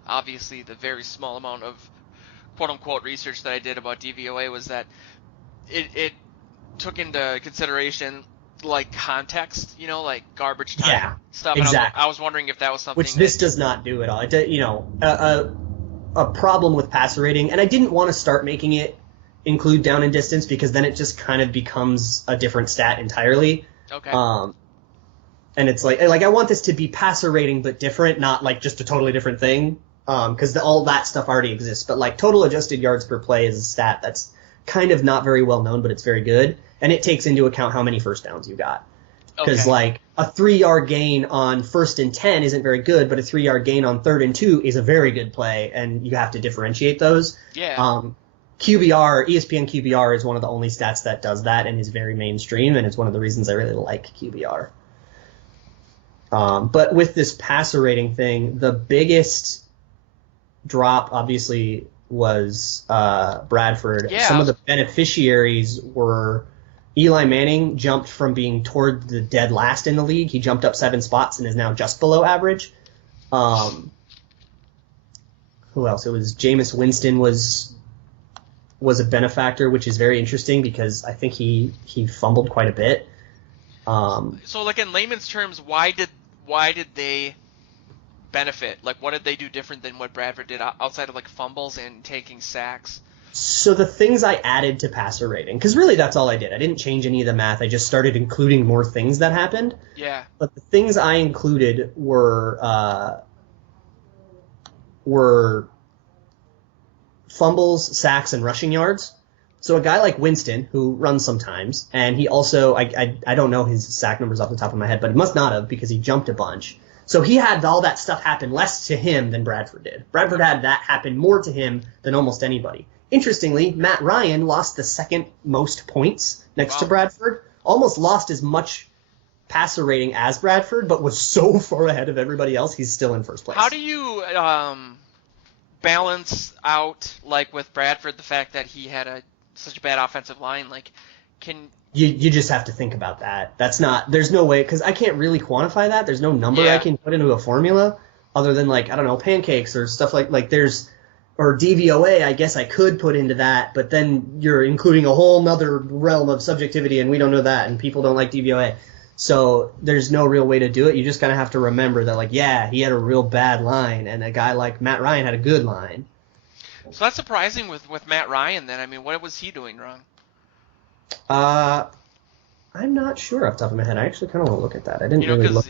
obviously the very small amount of quote-unquote research that I did about DVOA was that it took into consideration like context, like garbage time stuff. Exactly. I was wondering if that was something which this does not do at all. A problem with passer rating, and I didn't want to start making it include down and distance because then it just kind of becomes a different stat entirely. Okay. And it's like I want this to be passer rating but different, not like just a totally different thing. Because all that stuff already exists. But like total adjusted yards per play is a stat that's kind of not very well known, but it's very good. And it takes into account how many first downs you got. Because like a 3-yard gain on 1st and 10 isn't very good, but a 3-yard gain on 3rd and 2 is a very good play, and you have to differentiate those. Yeah. QBR, ESPN QBR is one of the only stats that does that and is very mainstream, and it's one of the reasons I really like QBR. But with this passer rating thing, the biggest drop obviously was Bradford. Yeah. Some of the beneficiaries were Eli Manning jumped from being toward the dead last in the league. He jumped up 7 spots and is now just below average. Who else? It was Jameis Winston was a benefactor, which is very interesting because I think he fumbled quite a bit. So like in layman's terms, why did they benefit? Like what did they do different than what Bradford did outside of like fumbles and taking sacks? So the things I added to passer rating, because really that's all I did. I didn't change any of the math. I just started including more things that happened. Yeah. But the things I included were fumbles, sacks, and rushing yards. So a guy like Winston, who runs sometimes, and he also, I don't know his sack numbers off the top of my head, but he must not have because he jumped a bunch. So he had all that stuff happen less to him than Bradford did. Bradford had that happen more to him than almost anybody. Interestingly, Matt Ryan lost the second most points next to Bradford, almost lost as much passer rating as Bradford, but was so far ahead of everybody else, he's still in first place. How do you balance out, like with Bradford, the fact that he had such a bad offensive line? Like, You just have to think about that. There's no way, because I can't really quantify that. There's no number I can put into a formula other than like, I don't know, pancakes or stuff like there's, or DVOA, I guess I could put into that, but then you're including a whole nother realm of subjectivity and we don't know that and people don't like DVOA. So there's no real way to do it. You just kind of have to remember that, like, yeah, he had a real bad line and a guy like Matt Ryan had a good line. So that's surprising with Matt Ryan then. I mean, what was he doing wrong? I'm not sure off the top of my head. I actually kind of want to look at that. I didn't really look.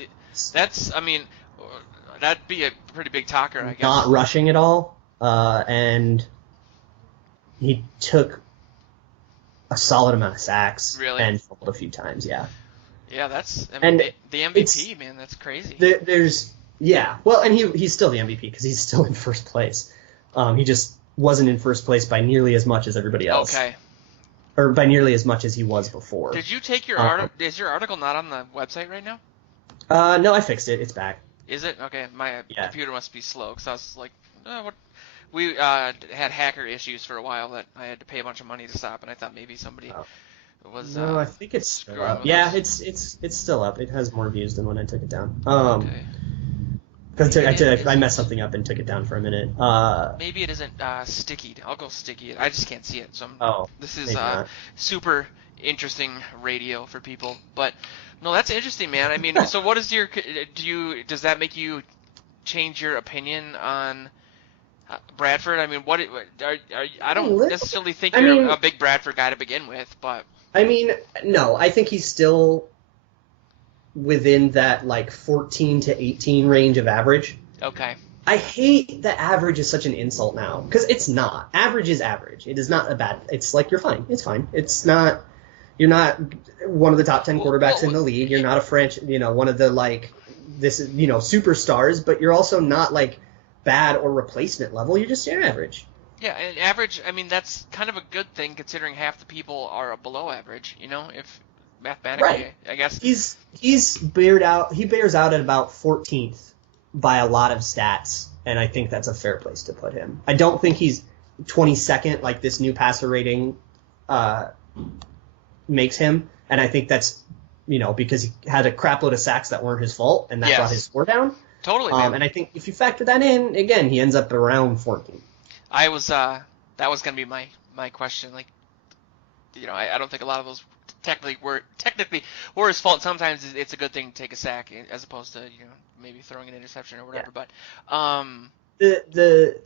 That'd be a pretty big talker, I guess. Not rushing at all, and he took a solid amount of sacks. Really? And fumbled a few times, yeah. Yeah, that's the MVP, man. That's crazy. Well, and he's still the MVP because he's still in first place. He just wasn't in first place by nearly as much as everybody else. Okay. Or by nearly as much as he was before. Did you take your article? Is your article not on the website right now? No, I fixed it. It's back. Is it? Okay, my computer must be slow because I was like, what? We had hacker issues for a while that I had to pay a bunch of money to stop, and I thought maybe somebody was. No, I think it's still up. Yeah, it's still up. It has more views than when I took it down. Okay. I messed something up and took it down for a minute. Maybe it isn't sticky. I'll go sticky. I just can't see it. So this is maybe not. super interesting radio for people. But no, that's interesting, man. I mean, so what is your does that make you change your opinion on Bradford? I mean, I don't necessarily think you're a big Bradford guy to begin with, but I mean, no, I think he's still within that like 14 to 18 range of average. Okay. I hate that average is such an insult now, because it's not. Average is average. It is not a bad. It's like you're fine. It's fine. It's not. You're not one of the top 10 quarterbacks in the league. You're not one of the superstars, but you're also not like bad or replacement level. You're just average. Yeah, and average. I mean, that's kind of a good thing considering half the people are below average. If mathematically, right. I guess he's bared out. He bears out at about 14th by a lot of stats, and I think that's a fair place to put him. I don't think he's 22nd like this new passer rating makes him, and I think that's because he had a crap load of sacks that weren't his fault, and that brought his score down. Totally. And I think if you factor that in, again, he ends up around 14. That was gonna be my question. Like, I don't think a lot of those technically were his fault. Sometimes it's a good thing to take a sack as opposed to maybe throwing an interception or whatever. Yeah. But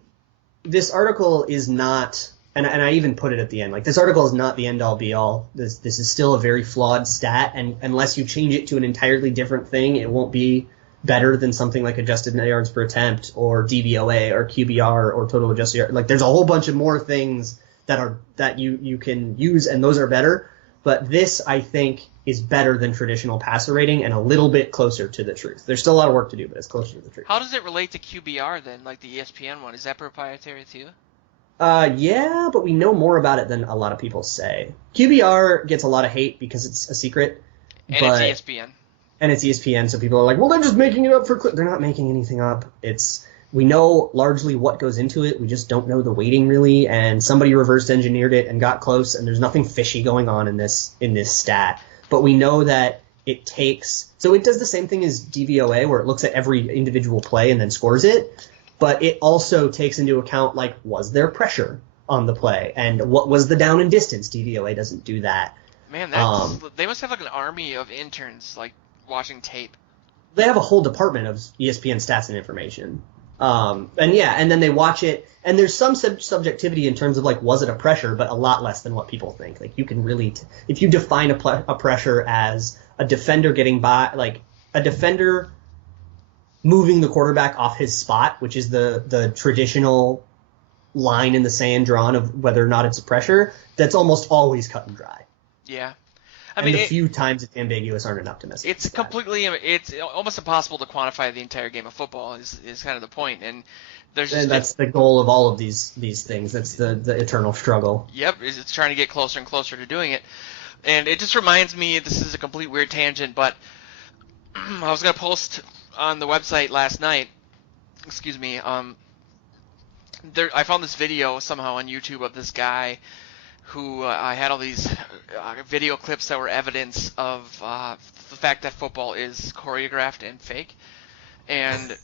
this article is not, and I even put it at the end. Like, this article is not the end all be all. This is still a very flawed stat, and unless you change it to an entirely different thing, it won't be better than something like adjusted net yards per attempt or DVOA or QBR or total adjusted yards. Like, there's a whole bunch of more things that you can use, and those are better. But this, I think, is better than traditional passer rating and a little bit closer to the truth. There's still a lot of work to do, but it's closer to the truth. How does it relate to QBR then, like the ESPN one? Is that proprietary too? Yeah, but we know more about it than a lot of people say. QBR gets a lot of hate because it's a secret. And it's ESPN. And it's ESPN, so people are like, well, they're just making it up for They're not making anything up. We know largely what goes into it. We just don't know the weighting really, and somebody reverse engineered it and got close, and there's nothing fishy going on in this stat. But we know that it takes – so it does the same thing as DVOA, where it looks at every individual play and then scores it, but it also takes into account, like, was there pressure on the play, and what was the down and distance? DVOA doesn't do that. Man, they must have like an army of interns, like, watching tape. They have a whole department of ESPN stats and information. And then they watch it, and there's some subjectivity in terms of, like, was it a pressure, but a lot less than what people think. Like, you can really, if you define a pressure as a defender getting by, like, a defender moving the quarterback off his spot, which is the traditional line in the sand drawn of whether or not it's a pressure, that's almost always cut and dry. Yeah. I mean, the few times it's ambiguous aren't enough to mess. It's almost impossible to quantify the entire game of football. Is kind of the point, and that's the goal of all of these things. That's the eternal struggle. Yep, it's trying to get closer and closer to doing it, and it just reminds me. This is a complete weird tangent, but I was gonna post on the website last night. Excuse me. I found this video somehow on YouTube of this guy who I had all these video clips that were evidence of the fact that football is choreographed and fake. And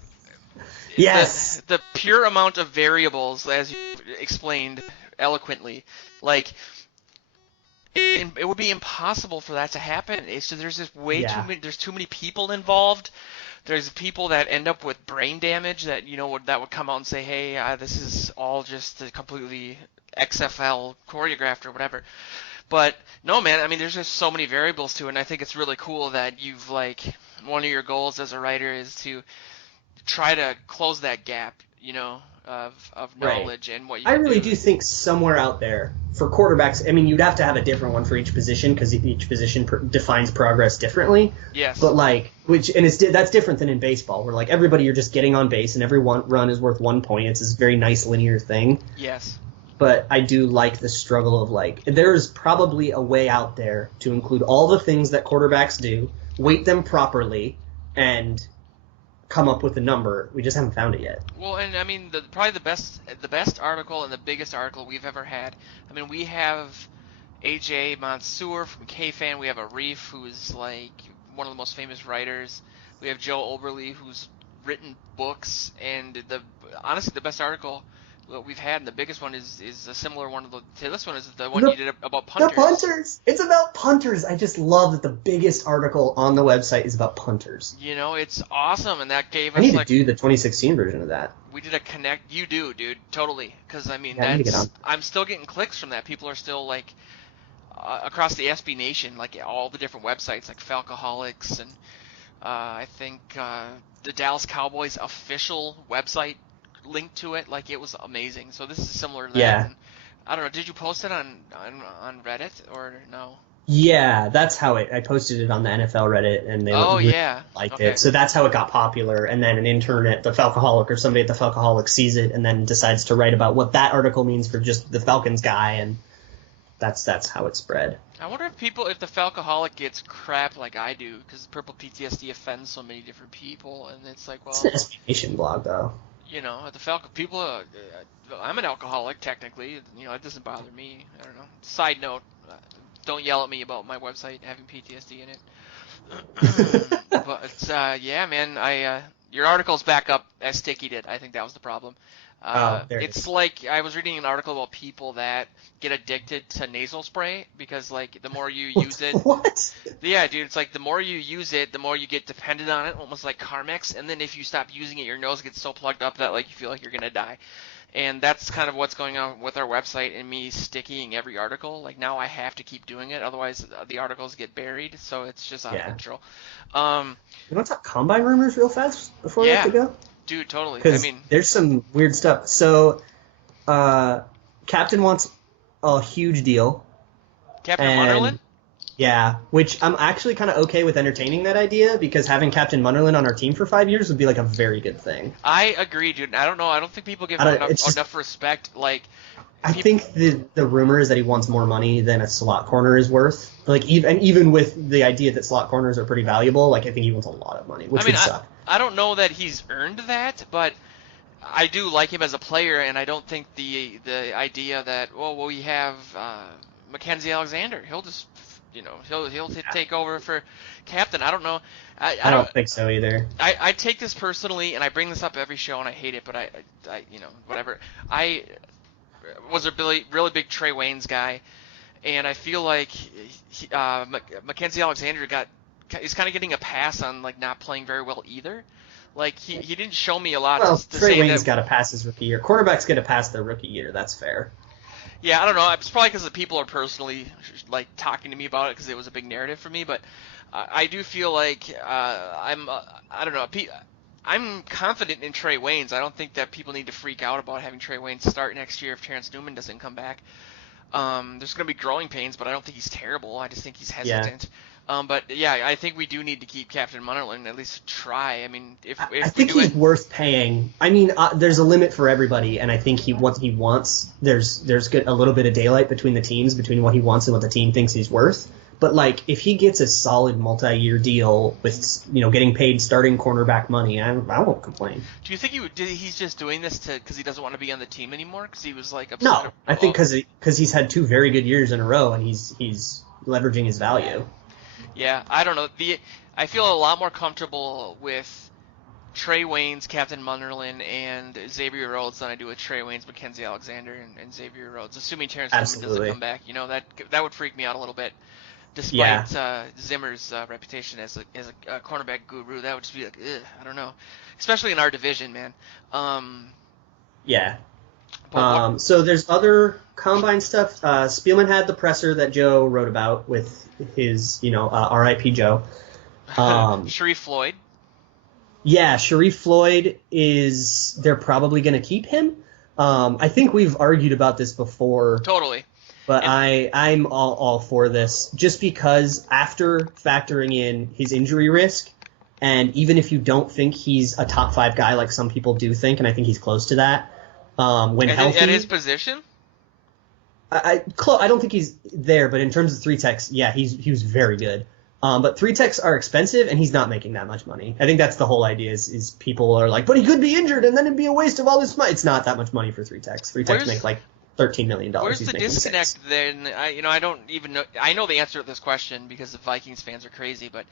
yes, the pure amount of variables, as you explained eloquently, like it would be impossible for that to happen. It's just, there's just there's too many people involved. There's people that end up with brain damage that would come out and say, hey, this is all just completely XFL choreographed or whatever. But no, man, I mean, there's just so many variables to it, and I think it's really cool that you've, like, one of your goals as a writer is to try to close that gap, of knowledge and what you I really do think somewhere out there for quarterbacks, I mean, you'd have to have a different one for each position because each position defines progress differently. Yes. But that's different than in baseball where, like, everybody, you're just getting on base and every run is worth 1 point. It's this very nice linear thing. Yes. But I do like the struggle of, like, there's probably a way out there to include all the things that quarterbacks do, weight them properly, and come up with a number. We just haven't found it yet. Well, and I mean, probably the best article and the biggest article we've ever had. I mean, we have AJ Mansour from KFan. We have Arif, who is, like, one of the most famous writers. We have Joe Oberle, who's written books, and honestly the best article that we've had, and the biggest one is a similar one to this one, is the one you did about punters. The punters. It's about punters. I just love that the biggest article on the website is about punters. You know, it's awesome, and that gave us. I need to do the 2016 version of that. We did a connect. You do, dude, totally. Because I mean, I'm still getting clicks from that. People are still like across the SB Nation, like all the different websites, like Falcoholics, and I think the Dallas Cowboys official website linked to it. Like, it was amazing. So this is similar to that. Yeah. And I don't know. Did you post it on Reddit or no? Yeah, that's how I posted it on the NFL Reddit, and they really liked it. So that's how it got popular. And then an intern at the Falcoholic or somebody at the Falcoholic sees it and then decides to write about what that article means for just the Falcons guy, and that's how it spread. I wonder if the Falcoholic gets crap like I do, because Purple PTSD offends so many different people, and it's like, well, it's an SB Nation blog though. You know, the people. I'm an alcoholic technically. You know, it doesn't bother me. I don't know. Side note, don't yell at me about my website having PTSD in it. But yeah, man, your article's back up as Sticky did. I think that was the problem. It's like I was reading an article about people that get addicted to nasal spray because, like, the more you use it. What? Yeah, dude, it's like the more you use it, the more you get dependent on it, almost like Carmex. And then if you stop using it, your nose gets so plugged up that, like, you feel like you're gonna die. And that's kind of what's going on with our website and me stickying every article. Like, now I have to keep doing it, otherwise the articles get buried. So it's just out of control. You want to talk combine rumors real fast before we have to go? Dude, totally. I Because mean, there's some weird stuff. So, Captain wants a huge deal. Captain Munnerlyn? Yeah, which I'm actually kind of okay with entertaining that idea, because having Captain Munnerlyn on our team for 5 years would be like a very good thing. I agree, dude. I don't know. I don't think people give him enough respect. Like, I think the rumor is that he wants more money than a slot corner is worth. Like, even with the idea that slot corners are pretty valuable, like, I think he wants a lot of money, which would suck. I don't know that he's earned that, but I do like him as a player, and I don't think the idea that, well, we have Mackenzie Alexander, he'll just, you know, he'll take over for captain. I don't know. I don't think so either. I take this personally, and I bring this up every show, and I hate it, but I you know, whatever. I was a really big Trey Waynes guy, and I feel like Mackenzie Alexander is kind of getting a pass on, like, not playing very well either. Like, he didn't show me a lot. Well, to Trey say Waynes that, got to pass his rookie year. Quarterbacks get to pass their rookie year. That's fair. Yeah, I don't know. It's probably because the people are personally, like, talking to me about it because it was a big narrative for me. But I do feel like I don't know. I'm confident in Trey Waynes. I don't think that people need to freak out about having Trey Waynes start next year if Terrence Newman doesn't come back. There's going to be growing pains, but I don't think he's terrible. I just think he's hesitant. Yeah. But yeah, I think we do need to keep Captain Munnerlyn, at least try. I mean, I think he's worth paying. I mean, there's a limit for everybody, and I think what he wants, there's a little bit of daylight between the teams, between what he wants and what the team thinks he's worth. But, like, if he gets a solid multi-year deal with, you know, getting paid starting cornerback money, I won't complain. Do you think he's just doing this because he doesn't want to be on the team anymore? Because he was, like, upset? No, I think because he's had 2 very good years in a row, and he's leveraging his value. Yeah, I don't know. I feel a lot more comfortable with Trey Waynes, Captain Munnerlyn, and Xavier Rhodes than I do with Trey Waynes, Mackenzie Alexander, and Xavier Rhodes. Assuming Terrence Newman doesn't come back, you know, that would freak me out a little bit. Despite Zimmer's reputation as a cornerback guru, that would just be like, ugh, I don't know. Especially in our division, man. Yeah. So there's other combine stuff. Spielman had the presser that Joe wrote about with his, you know, R.I.P. Joe. Sharif Floyd. Yeah, Sharif Floyd they're probably going to keep him. I think we've argued about this before. Totally. But I'm all for this, just because after factoring in his injury risk, and even if you don't think he's a top 5 guy like some people do think, and I think he's close to that, when healthy. At his position? I don't think he's there, but in terms of 3 techs, yeah, he was very good. But 3 techs are expensive, and he's not making that much money. I think that's the whole idea is people are like, but he could be injured, and then it'd be a waste of all this money. It's not that much money for 3 techs. 3 techs make like $13 million. Where's the disconnect then? I don't even know. I know the answer to this question because the Vikings fans are crazy, but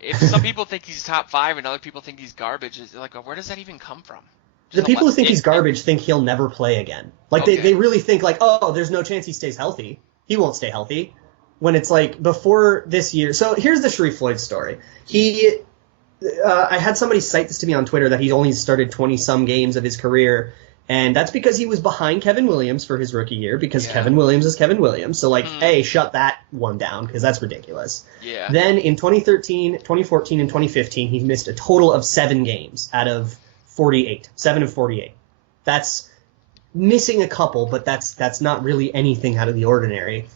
if some people think he's top 5 and other people think he's garbage, it's like, where does that even come from? The people who think he's garbage think he'll never play again. Like, they really think, like, oh, there's no chance he stays healthy. He won't stay healthy. When it's like, before this year. So here's the Sharif Floyd story. I had somebody cite this to me on Twitter that he only started 20-some games of his career, and that's because he was behind Kevin Williams for his rookie year, because Kevin Williams is Kevin Williams. So, like, hey, shut that one down, because that's ridiculous. Yeah. Then in 2013, 2014, and 2015, he missed a total of 7 games out of 48. 7 of 48. That's missing a couple, but that's not really anything out of the ordinary.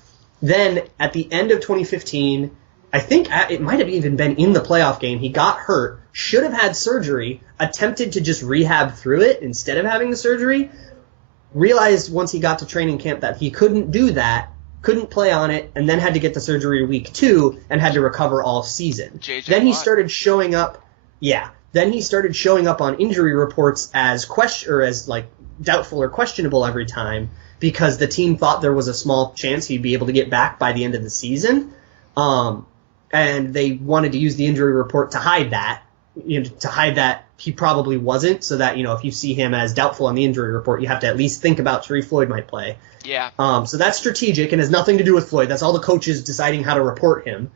Then, at the end of 2015, I think it might have even been in the playoff game, he got hurt, should have had surgery, attempted to just rehab through it instead of having the surgery, realized once he got to training camp that he couldn't do that, couldn't play on it, and then had to get the surgery week 2 and had to recover all season. Then he started showing up, then he started showing up on injury reports as doubtful or questionable every time, because the team thought there was a small chance he'd be able to get back by the end of the season. And they wanted to use the injury report to hide that, he probably wasn't, so that, if you see him as doubtful on the injury report, you have to at least think about Sharif Floyd might play. Yeah. So that's strategic and has nothing to do with Floyd. That's all the coaches deciding how to report him.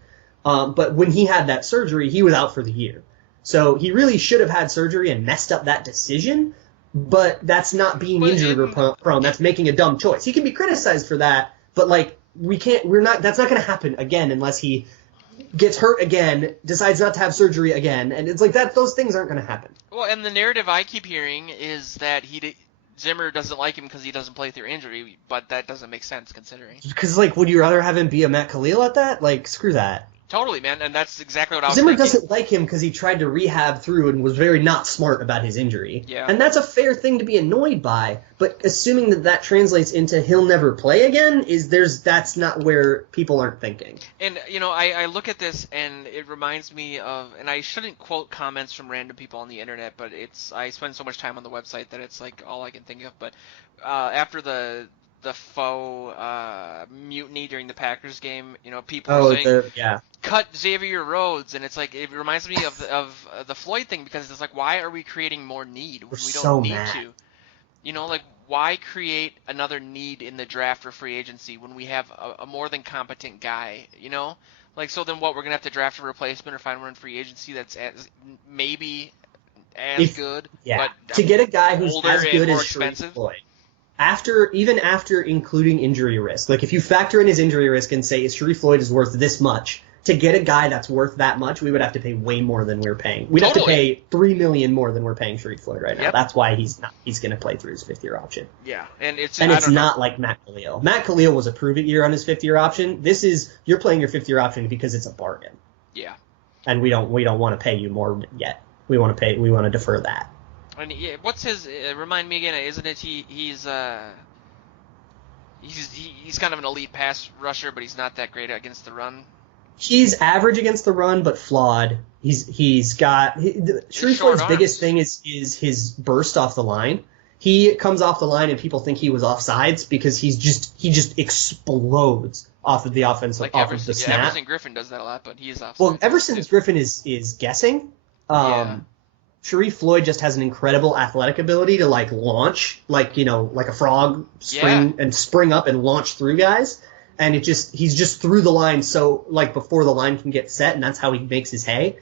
But when he had that surgery, he was out for the year. So he really should have had surgery and messed up that decision, but that's not being injury prone. That's making a dumb choice. He can be criticized for that, but that's not going to happen again unless he gets hurt again, decides not to have surgery again, and it's like that. Those things aren't going to happen. Well, and the narrative I keep hearing is that Zimmer doesn't like him because he doesn't play through injury, but that doesn't make sense considering. Because, would you rather have him be a Matt Khalil at that? Screw that. Totally, man, and that's exactly what I was Zimmer thinking. doesn't like him because he tried to rehab through and was very not smart about his injury. Yeah. And that's a fair thing to be annoyed by, but assuming that translates into he'll never play again, that's not where people aren't thinking. And, I look at this and it reminds me of, and I shouldn't quote comments from random people on the internet, but I spend so much time on the website that it's all I can think of, but after the faux mutiny during the Packers game, people were saying, cut Xavier Rhodes, and it's it reminds me of the Floyd thing, because it's why are we creating more need when we don't need to? Why create another need in the draft or free agency when we have a more than competent guy, so then what, we're going to have to draft a replacement or find one in free agency that's maybe as good, but to get a guy who's older as good and more as expensive. Floyd. Even after including injury risk, if you factor in his injury risk and say Sharif Floyd is worth this much, to get a guy that's worth that much, we would have to pay way more than we're paying. We'd have to pay $3 million more than we're paying Sharif Floyd right now. Yep. That's why he's going to play through his 5th-year option. Yeah, and it's not like Matt Khalil. Matt Khalil was a prove-it year on his 5th-year option. You're playing your 5th-year option because it's a bargain. Yeah. And we don't want to pay you more yet. We want to defer that. And what's his? Remind me again. Isn't it he's kind of an elite pass rusher, but he's not that great against the run. He's average against the run, but flawed. Sharif Floyd's biggest thing is his burst off the line. He comes off the line and people think he was offsides because he just explodes off of the offensive off of the snap. Everson Griffin does that a lot, but he is offsides. Well, Everson Griffin is guessing. Sharif Floyd just has an incredible athletic ability to launch like a frog, spring up and launch through guys. And he's just through the line so before the line can get set, and that's how he makes his hay.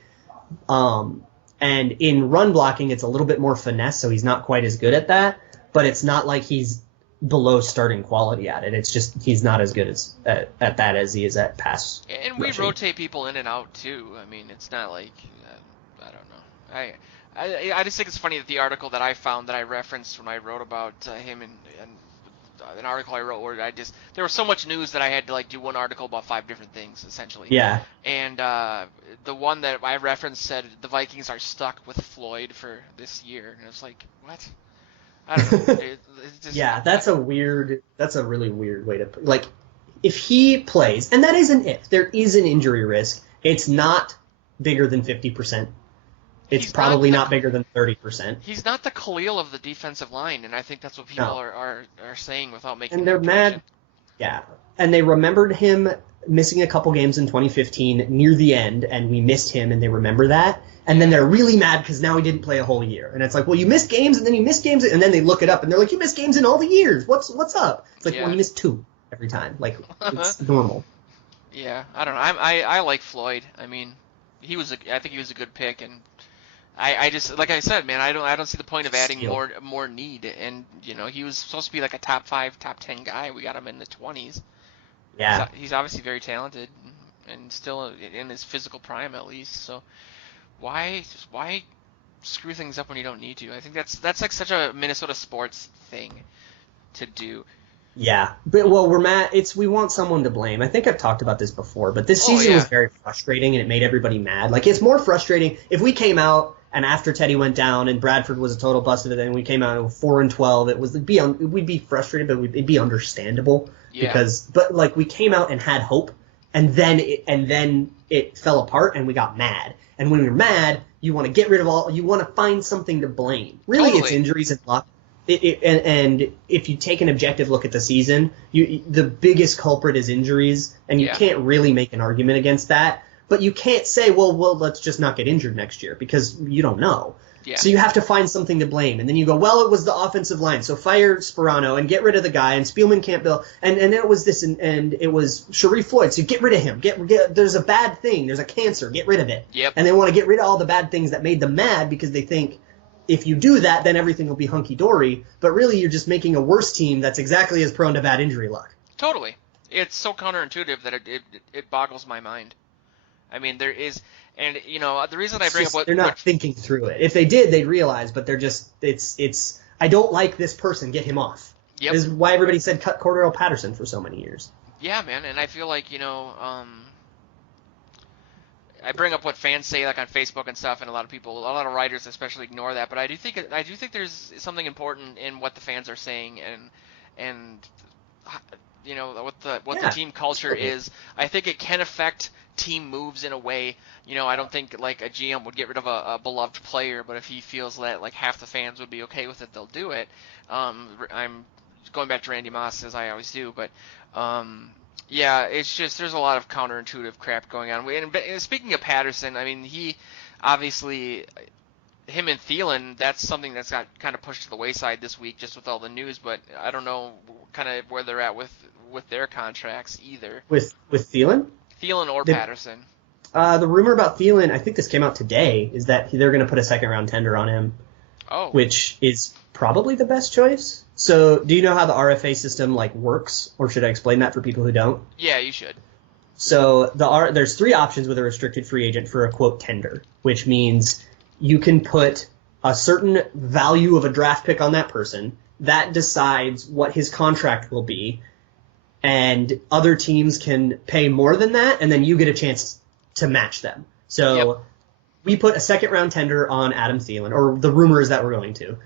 And in run blocking, it's a little bit more finesse, so he's not quite as good at that. But it's not like he's below starting quality at it. It's just he's not as good at that as he is at pass. And we rotate people in and out too. I mean, it's not like I don't know. I just think it's funny that the article that I found that I referenced when I wrote about him and an article I wrote where there was so much news that I had to do one article about 5 different things essentially. Yeah. And the one that I referenced said the Vikings are stuck with Floyd for this year, and it was like, what? I don't know. That's a really weird way to if he plays, and that is there is an injury risk. It's not bigger than 50%. It's probably not bigger than 30%. He's not the Khalil of the defensive line, and I think that's what people are saying without making. And they're mad. Yeah, and they remembered him missing a couple games in 2015 near the end, and we missed him, and they remember that. And then they're really mad because now he didn't play a whole year. And it's like, well, you missed games, and then you missed games, and then they look it up, and they're like, you missed games in all the years. What's up? It's like, well, you missed 2 every time. Like, it's normal. Yeah, I don't know. I like Floyd. I mean, I think he was a good pick, and I just, like I said, man, I don't see the point of adding more need. And he was supposed to be like a top 5, top 10 guy. We got him in the 20s. Yeah, he's obviously very talented and still in his physical prime at least. So why screw things up when you don't need to? I think that's like such a Minnesota sports thing to do. Yeah, but we're mad. We want someone to blame. I think I've talked about this before, but this season was very frustrating and it made everybody mad. Like, it's more frustrating if we came out and after Teddy went down and Bradford was a total bust of it, and we came out 4-12. We'd be frustrated, but it'd be understandable but like we came out and had hope, and then it fell apart and we got mad. And when you're mad, you want to get rid of you want to find something to blame. Really, It's injuries and luck. And if you take an objective look at the season, the biggest culprit is injuries, and you can't really make an argument against that. But you can't say, well, let's just not get injured next year, because you don't know. Yeah. So you have to find something to blame. And then you go, well, it was the offensive line, so fire Sperano and get rid of the guy, and Spielman can't build. And then it was this, and it was Sharif Floyd, so get rid of him. There's a bad thing. There's a cancer. Get rid of it. Yep. And they want to get rid of all the bad things that made them mad, because they think, if you do that, then everything will be hunky-dory. But really, you're just making a worse team that's exactly as prone to bad injury luck. Totally. It's so counterintuitive that it boggles my mind. I mean, there is, and the reason I bring up they're not thinking through it. If they did, they'd realize. But they're just, it's. I don't like this person. Get him off. Yep. This is why everybody said cut Cordero Patterson for so many years. Yeah, man, and I feel like I bring up what fans say, like on Facebook and stuff, and a lot of writers especially ignore that. But I do think there's something important in what the fans are saying, and what the team culture is. I think it can affect team moves in a way. I don't think like a GM would get rid of a beloved player, but if he feels that like half the fans would be okay with it, they'll do it. I'm going back to Randy Moss, as I always do, but yeah, it's just there's a lot of counterintuitive crap going on. And speaking of Patterson, I mean, he obviously, him and Thielen, that's something that's got kind of pushed to the wayside this week just with all the news, but I don't know kind of where they're at with their contracts either. With Thielen? Thielen or Patterson. The rumor about Thielen, I think this came out today, is that they're going to put a second-round tender on him, which is probably the best choice. So, do you know how the RFA system works, or should I explain that for people who don't? Yeah, you should. So, there's 3 options with a restricted free agent for a quote tender, which means you can put a certain value of a draft pick on that person. That decides what his contract will be, and other teams can pay more than that, and then you get a chance to match them. So, we put a second-round tender on Adam Thielen, or the rumor is that we're going to.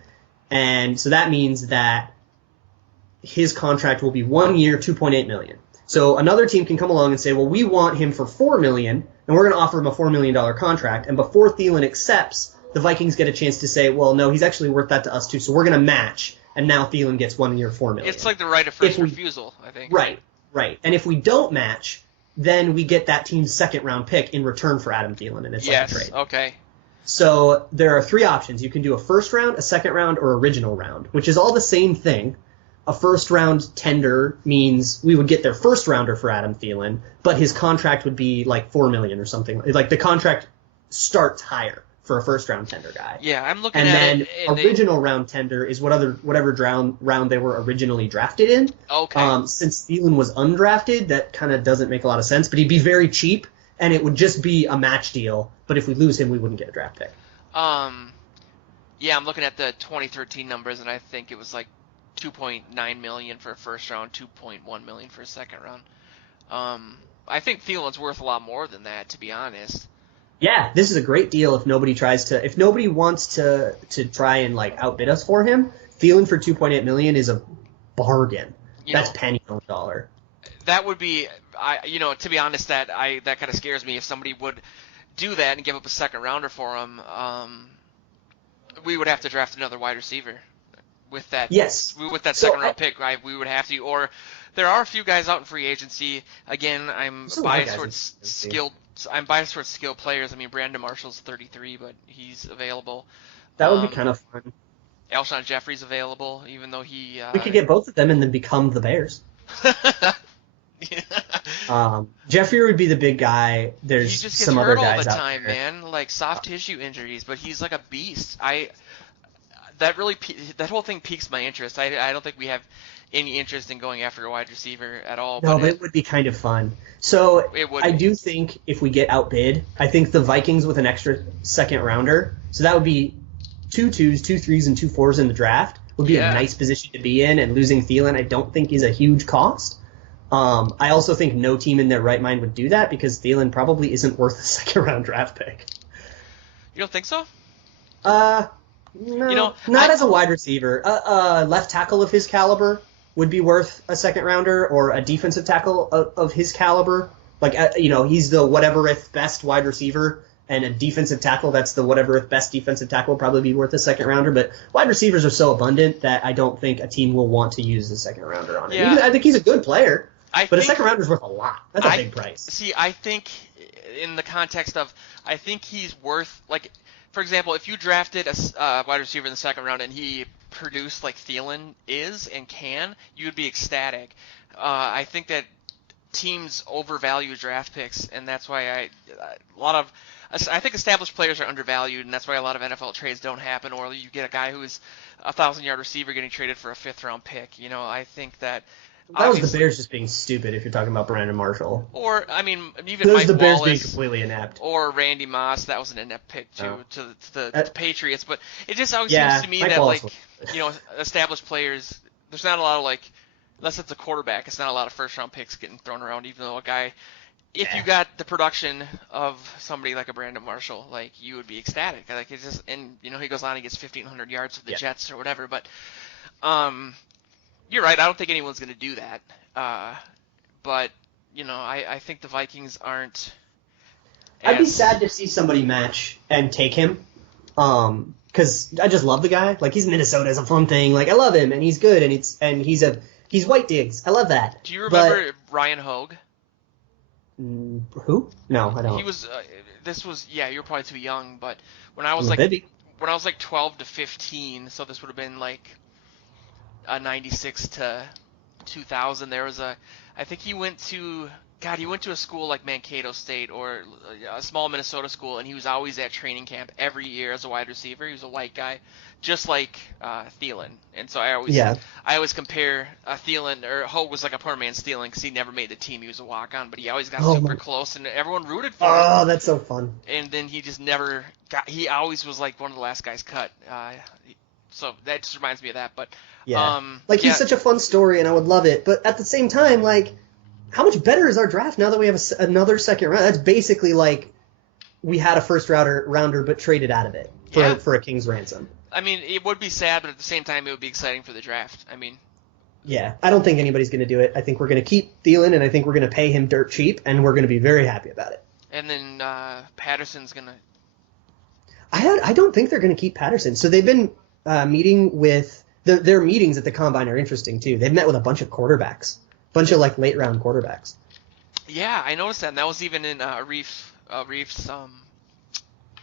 And so that means that his contract will be 1 year, $2.8 million. So another team can come along and say, well, we want him for $4 million, and we're going to offer him a $4 million contract. And before Thielen accepts, the Vikings get a chance to say, well, no, he's actually worth that to us too, so we're going to match. And now Thielen gets 1 year, $4 million. It's like the right of first refusal, I think. Right. And if we don't match, then we get that team's second-round pick in return for Adam Thielen, and it's like a trade. Okay. So there are 3 options. You can do a first round, a second round, or original round, which is all the same thing. A first round tender means we would get their first rounder for Adam Thielen, but his contract would be like $4 million or something. Like the contract starts higher for a first round tender guy. Yeah, I'm looking at it. And then original round tender is whatever round they were originally drafted in. Okay. Since Thielen was undrafted, that kind of doesn't make a lot of sense, but he'd be very cheap. And it would just be a match deal, but if we lose him, we wouldn't get a draft pick. Yeah, I'm looking at the 2013 numbers, and I think it was like $2.9 million for a first round, $2.1 million for a second round. I think Thielen's worth a lot more than that, to be honest. Yeah, this is a great deal if nobody wants to try and outbid us for him. Thielen for $2.8 million is a bargain. That's penny on the dollar. That would be, to be honest, that kind of scares me if somebody would do that and give up a second rounder for him. We would have to draft another wide receiver. with that. Yes. With that So second round pick, we would have to. Or there are a few guys out in free agency. Again, I'm biased towards skilled. I'm biased towards skilled players. I mean, Brandon Marshall's 33, but he's available. That would be kind of fun. Alshon Jeffrey's available, even though he. We could get both of them and then become the Bears. Jeffrey would be the big guy. There's he just gets some hurt other guys all the out time, there. man. Like soft tissue injuries, but he's like a beast. That whole thing piques my interest. I don't think we have any interest in going after a wide receiver at all. No, but it would be kind of fun. So I do think if we get outbid, I think the Vikings with an extra second rounder, so that would be 2 2s, 2 3s, and 2 4s in the draft, would be a nice position to be in, and losing Thielen I don't think is a huge cost. I also think no team in their right mind would do that because Thielen probably isn't worth a second-round draft pick. You don't think so? No, not as a wide receiver. Left tackle of his caliber would be worth a second-rounder, or a defensive tackle of his caliber. Like, he's the whatever-if best wide receiver, and a defensive tackle that's the whatever-if best defensive tackle would probably be worth a second-rounder. But wide receivers are so abundant that I don't think a team will want to use a second-rounder on it. Yeah. I think he's a good player. But a second rounder is worth a lot. That's a big price. See, I think in the context of, I think he's worth, like, for example, if you drafted a wide receiver in the second round and he produced like Thielen is and can, you'd be ecstatic. I think that teams overvalue draft picks, and that's why I think established players are undervalued, and that's why a lot of NFL trades don't happen, or you get a guy who's a 1,000-yard receiver getting traded for a 5th-round pick. I think that. That was the Bears just being stupid if you're talking about Brandon Marshall. Or, I mean, even Mike the Bears Wallace being completely inept. or Randy Moss, that was an inept pick, too, to the Patriots. But it just always Yeah, seems to me Mike that, Wallace established players, there's not a lot of, unless it's a quarterback, it's not a lot of first-round picks getting thrown around, even though a guy, if you got the production of somebody like a Brandon Marshall, you would be ecstatic. It's just, and, he goes on and gets 1,500 yards with the Jets or whatever. But, you're right. I don't think anyone's going to do that. But, I think the Vikings aren't. I'd be sad to see somebody match and take him. Because I just love the guy. He's Minnesota is a fun thing. I love him, and he's good, and he's white digs. I love that. Do you remember Ryan Hogue? Who? No, I don't. He was. You're probably too young, but when I was Maybe. when I was 12 to 15, so this would have been a 96 to 2000. There was I think he went to a school like Mankato State or a small Minnesota school, and he was always at training camp every year as a wide receiver. He was a white guy, just like Thielen. And so I always compare Thielen, or Hogue was like a poor man's Thielen because he never made the team. He was a walk-on, but he always got super close, and everyone rooted for him. Oh, that's so fun. And then he just never got – he always was one of the last guys cut. So that just reminds me of that. But yeah, he's such a fun story, and I would love it. But at the same time, how much better is our draft now that we have another second round? That's basically we had a first rounder but traded out of it for a king's ransom. I mean, it would be sad, but at the same time, it would be exciting for the draft. I mean, yeah, I don't think anybody's going to do it. I think we're going to keep Thielen, and I think we're going to pay him dirt cheap, and we're going to be very happy about it. And then Patterson's going to. I don't think they're going to keep Patterson. So they've been meeting with their meetings at the combine are interesting too. They've met with a bunch of quarterbacks. Bunch of late round quarterbacks. Yeah, I noticed that, and that was even in Reef's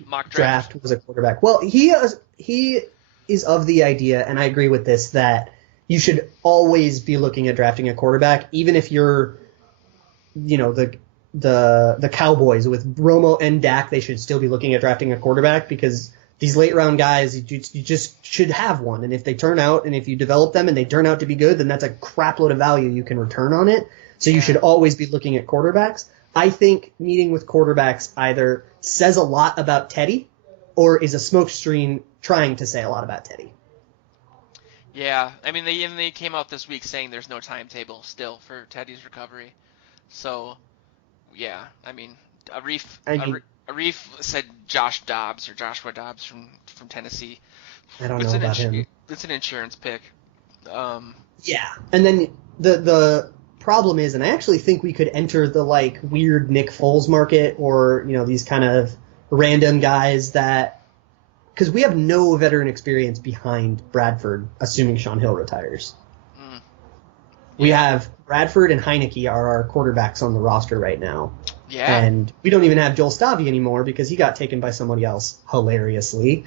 mock draft was a quarterback. Well, he is of the idea, and I agree with this, that you should always be looking at drafting a quarterback, even if you're, the Cowboys with Romo and Dak. They should still be looking at drafting a quarterback because these late round guys, you just should have one. And if they turn out, and if you develop them and they turn out to be good, then that's a crap load of value you can return on it. So you should always be looking at quarterbacks. I think meeting with quarterbacks either says a lot about Teddy or is a smokescreen trying to say a lot about Teddy. Yeah, I mean, they came out this week saying there's no timetable still for Teddy's recovery. So, yeah, I mean, Arif said Joshua Dobbs from Tennessee. I don't know about him. It's an insurance pick. Yeah, and then the problem is, and I actually think we could enter the weird Nick Foles market, or these kind of random guys that because we have no veteran experience behind Bradford, assuming Sean Hill retires. Mm. We have Bradford and Heineke are our quarterbacks on the roster right now. Yeah. And we don't even have Joel Stavi anymore because he got taken by somebody else, hilariously.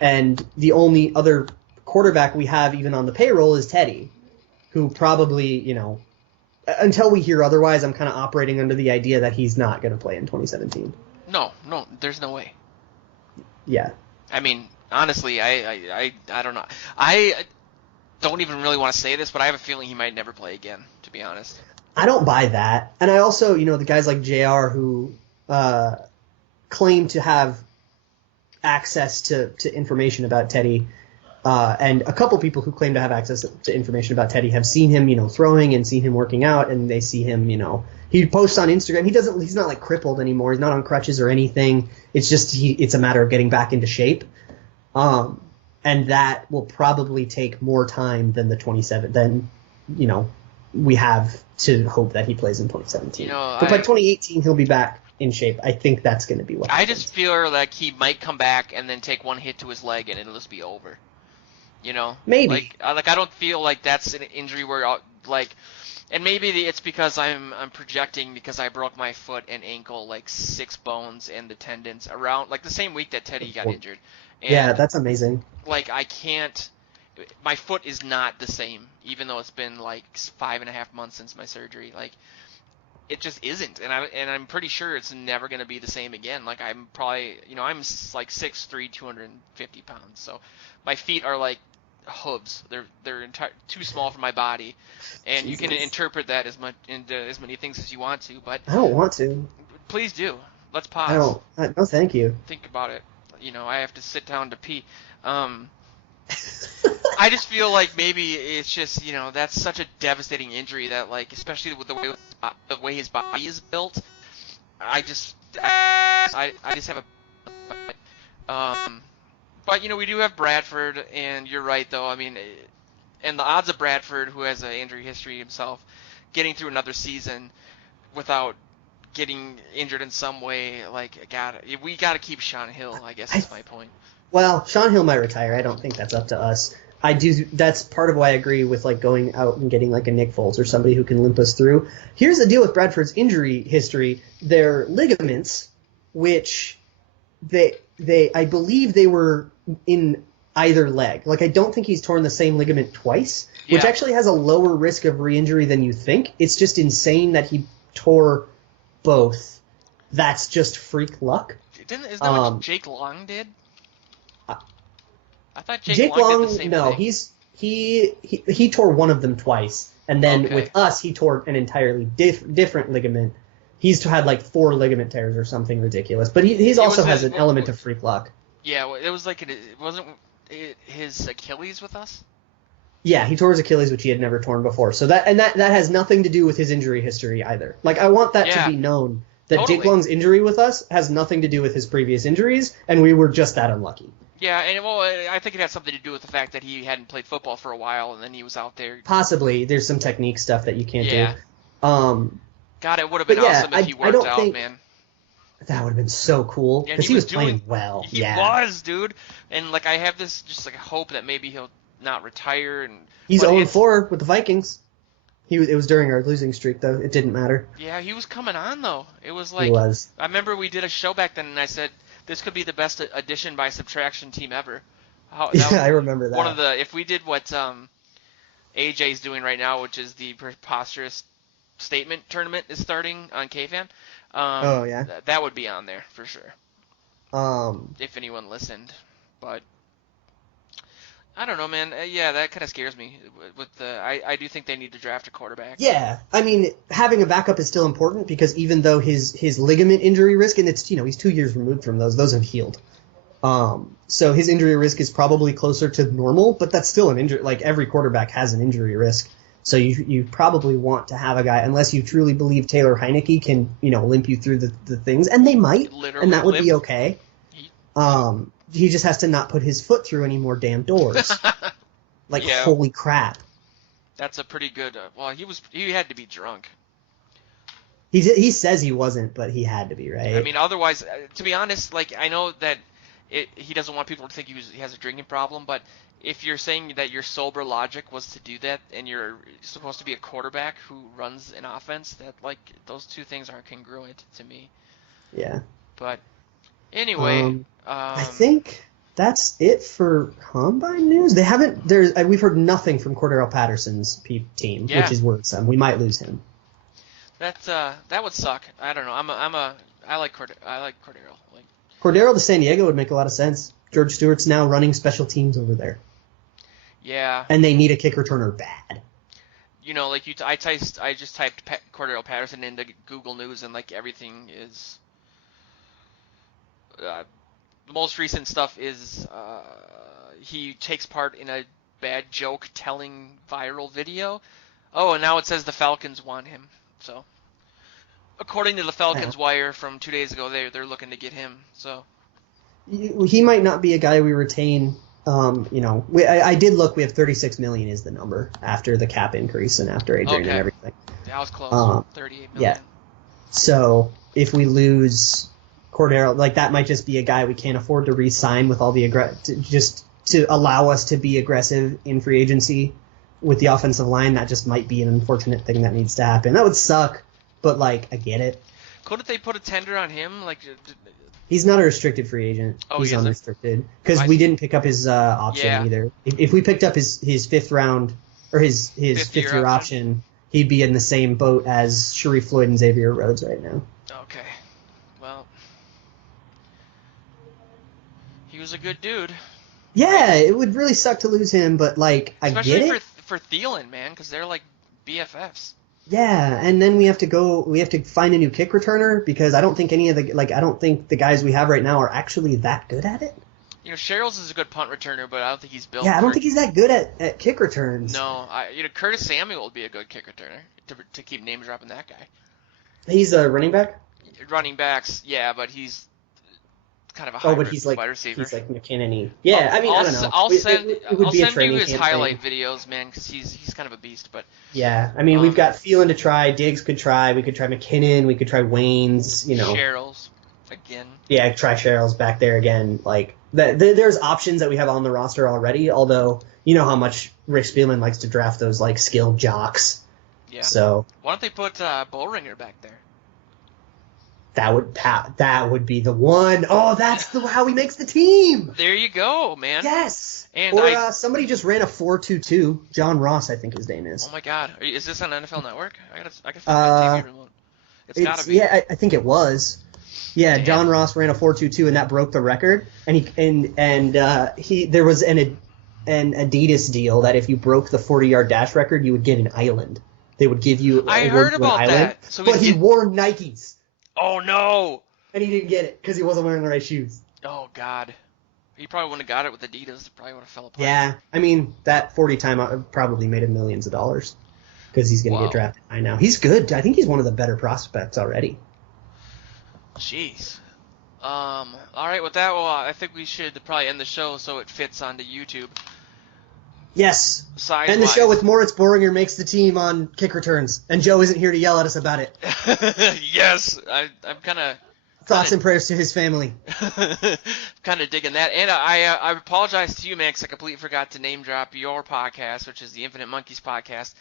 And the only other quarterback we have even on the payroll is Teddy, who probably, you know, until we hear otherwise, I'm kind of operating under the idea that he's not going to play in 2017. No, there's no way. Yeah. I mean, honestly, I don't know. I don't even really want to say this, but I have a feeling he might never play again, to be honest. I don't buy that. And I also, you know, the guys like JR who claim to have access to information about Teddy, and a couple people who claim to have access to information about Teddy have seen him, you know, throwing and seen him working out, and they see him, you know, he posts on Instagram. He's not like crippled anymore. He's not on crutches or anything. It's just it's a matter of getting back into shape. And that will probably take more time than you know, we have to hope that he plays in 2017. You know, but by 2018 he'll be back in shape. I think that's going to be what happens. I just feel like he might come back and then take one hit to his leg and it'll just be over. You know, maybe. Like I don't feel like that's an injury where and maybe it's because I'm projecting because I broke my foot and ankle, like 6 bones and the tendons around like the same week that Teddy got injured. And, yeah, that's amazing. Like I can't. My foot is not the same, even though it's been like 5.5 months since my surgery. Like, it just isn't, and I'm pretty sure it's never gonna be the same again. Like I'm probably, you know, I'm like 6'3", 250 pounds, so my feet are like hooves. They're too small for my body, and Jesus. You can interpret that as much into as many things as you want to, but I don't want to. Please do. Let's pause. No, thank you. Think about it. You know, I have to sit down to pee. I just feel like maybe it's just, you know, that's such a devastating injury that, like, especially with the way his body is built, I just have a but you know, we do have Bradford, and you're right though. I mean, and the odds of Bradford, who has an injury history himself, getting through another season without getting injured in some way, like, we got to keep Sean Hill, I guess is my point. Well, Sean Hill might retire. I don't think that's up to us. That's part of why I agree with like going out and getting like a Nick Foles or somebody who can limp us through. Here's the deal with Bradford's injury history. Their ligaments, which I believe they were in either leg. Like, I don't think he's torn the same ligament twice, which actually has a lower risk of re-injury than you think. It's just insane that he tore both. That's just freak luck. Isn't that what Jake Long did? I thought Jake Long did the same thing. He tore one of them twice, and then with us he tore an entirely different ligament. He's had like 4 ligament tears or something ridiculous, but he also has an element of freak luck. Yeah, it was like wasn't his Achilles with us? Yeah, he tore his Achilles, which he had never torn before. So that has nothing to do with his injury history either. Like, I want that to be known that Jake Long's injury with us has nothing to do with his previous injuries, and we were just that unlucky. Yeah, and well, I think it had something to do with the fact that he hadn't played football for a while, and then he was out there. Possibly, there's some technique stuff that you can't do. God, it would have been awesome if he worked out, man. That would have been so cool because he was playing well. He was, dude, and like I have this just like hope that maybe he'll not retire. And he's 0-4 with the Vikings. It was during our losing streak, though. It didn't matter. Yeah, he was coming on, though. It was like... He was. I remember we did a show back then, and I said, this could be the best addition by subtraction team ever. I remember that. If we did what AJ's doing right now, which is the preposterous statement tournament is starting on KFan, that would be on there, for sure. If anyone listened. But... I don't know, man. Yeah, that kind of scares me. I do think they need to draft a quarterback. Yeah, I mean, having a backup is still important because even though his ligament injury risk, and it's, you know, he's 2 years removed from those have healed. So his injury risk is probably closer to normal, but that's still an injury. Like, every quarterback has an injury risk. So you probably want to have a guy, unless you truly believe Taylor Heineke can, you know, limp you through the things, and they might, and that would be okay. He just has to not put his foot through any more damn doors. Holy crap. That's a pretty good... well, he had to be drunk. He says he wasn't, but he had to be, right? I mean, otherwise, to be honest, like, I know that he doesn't want people to think he has a drinking problem, but if you're saying that your sober logic was to do that, and you're supposed to be a quarterback who runs an offense, that like those two things aren't congruent to me. Yeah. But anyway, I think that's it for Combine news. They haven't. We've heard nothing from Cordero Patterson's team, Yeah. which is worrisome. We might lose him. that would suck. I don't know. I like Cordero. Like Cordero to San Diego would make a lot of sense. George Stewart's now running special teams over there. Yeah. And they need a kick returner bad. You know, like I just typed Cordero Patterson into Google News, and like everything is. The most recent stuff is he takes part in a bad joke telling viral video. Oh, and now it says the Falcons want him. So, according to the Falcons wire from 2 days ago, they're looking to get him. So, he might not be a guy we retain. I did look. We have $36 million is the number after the cap increase and after Adrian and everything. That was close. 38 million. Yeah. So if we lose Cordero, like that might just be a guy we can't afford to re-sign with all the just to allow us to be aggressive in free agency with the offensive line. That just might be an unfortunate thing that needs to happen. That would suck, but like I get it. Couldn't they put a tender on him? Like. He's not a restricted free agent. Oh, he's he unrestricted because we didn't pick up his option either. If we picked up his fifth round or his fifth year option, he'd be in the same boat as Sharif Floyd and Xavier Rhodes right now. Okay, well, he was a good dude. Yeah, it would really suck to lose him, but like especially I get it. for Thielen, man, because they're like BFFs. Yeah, and then we have to find a new kick returner because I don't think the guys we have right now are actually that good at it. You know, Sherrills is a good punt returner, but I don't think he's built. Yeah, I don't think he's that good at kick returns. No, Curtis Samuel would be a good kick returner to keep name dropping that guy. He's a running back. Running backs, yeah, but he's kind of a hybrid wide receiver. He's like McKinnon-y. Yeah, I don't know. I'll send you his thing. highlight videos, man, because he's kind of a beast. But yeah, I mean, we've got Thielen to try. Diggs could try. We could try McKinnon. We could try Waynes. You know, Sherrills again. Yeah, try Sherrills back there again. Like there's options that we have on the roster already. Although you know how much Rick Spielman likes to draft those like skilled jocks. Yeah. So why don't they put Bullringer back there? That would be the one. Oh, that's how he makes the team. There you go, man. Yes. And somebody just ran a 4.22. John Ross, I think his name is. Oh my God, is this on NFL Network? I gotta find my TV remote. It's gotta be. Yeah, I think it was. Yeah, damn. John Ross ran a 4.22 and that broke the record. And there was an Adidas deal that if you broke the 40-yard dash record, you would get an island. They would give you. I heard about that. So he wore Nikes. Oh, no! And he didn't get it because he wasn't wearing the right shoes. Oh, God. He probably wouldn't have got it with Adidas. It probably would have fell apart. Yeah. I mean, that 40 time probably made him millions of dollars because he's going to get drafted high now. He's good. I think he's one of the better prospects already. Jeez. All right, with that, I think we should probably end the show so it fits onto YouTube. Yes. Size-wise. End the show with Moritz Boringer makes the team on kick returns, and Joe isn't here to yell at us about it. Yes, I'm kind of... Thoughts and prayers to his family. Kind of digging that. And I apologize to you, man, because I completely forgot to name drop your podcast, which is the Infinite Monkeys podcast.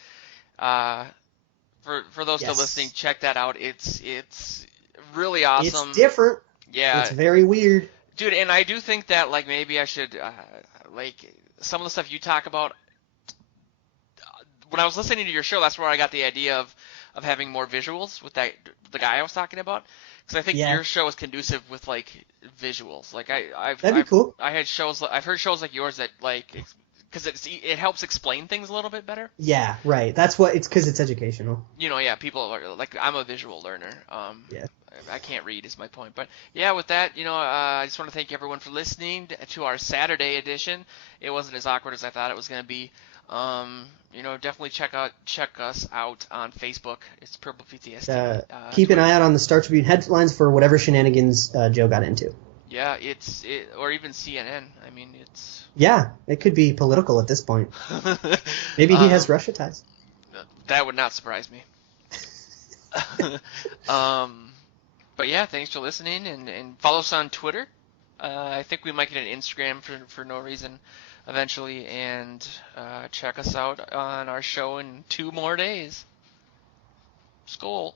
For those still listening, check that out. It's really awesome. It's different. Yeah. It's very weird. Dude, and I do think that, like, maybe I should, some of the stuff you talk about, when I was listening to your show, that's where I got the idea of having more visuals with the guy I was talking about. Because I think your show is conducive with, like, visuals. Like, that'd be cool. I've heard shows like yours that, like, because it helps explain things a little bit better. Yeah, right. That's what it's because it's educational. You know, yeah, people are like, I'm a visual learner. Yeah. I can't read is my point. But yeah, with that, I just want to thank everyone for listening to our Saturday edition. It wasn't as awkward as I thought it was going to be. Definitely check us out on Facebook. It's Purple PTSD. Keep an eye out on the Star Tribune headlines for whatever shenanigans Joe got into. Yeah, or even CNN. I mean, it's... Yeah, it could be political at this point. Maybe he has Russia ties. That would not surprise me. But yeah, thanks for listening, and follow us on Twitter I think we might get an Instagram for no reason eventually, and check us out on our show in 2 more days. Skol.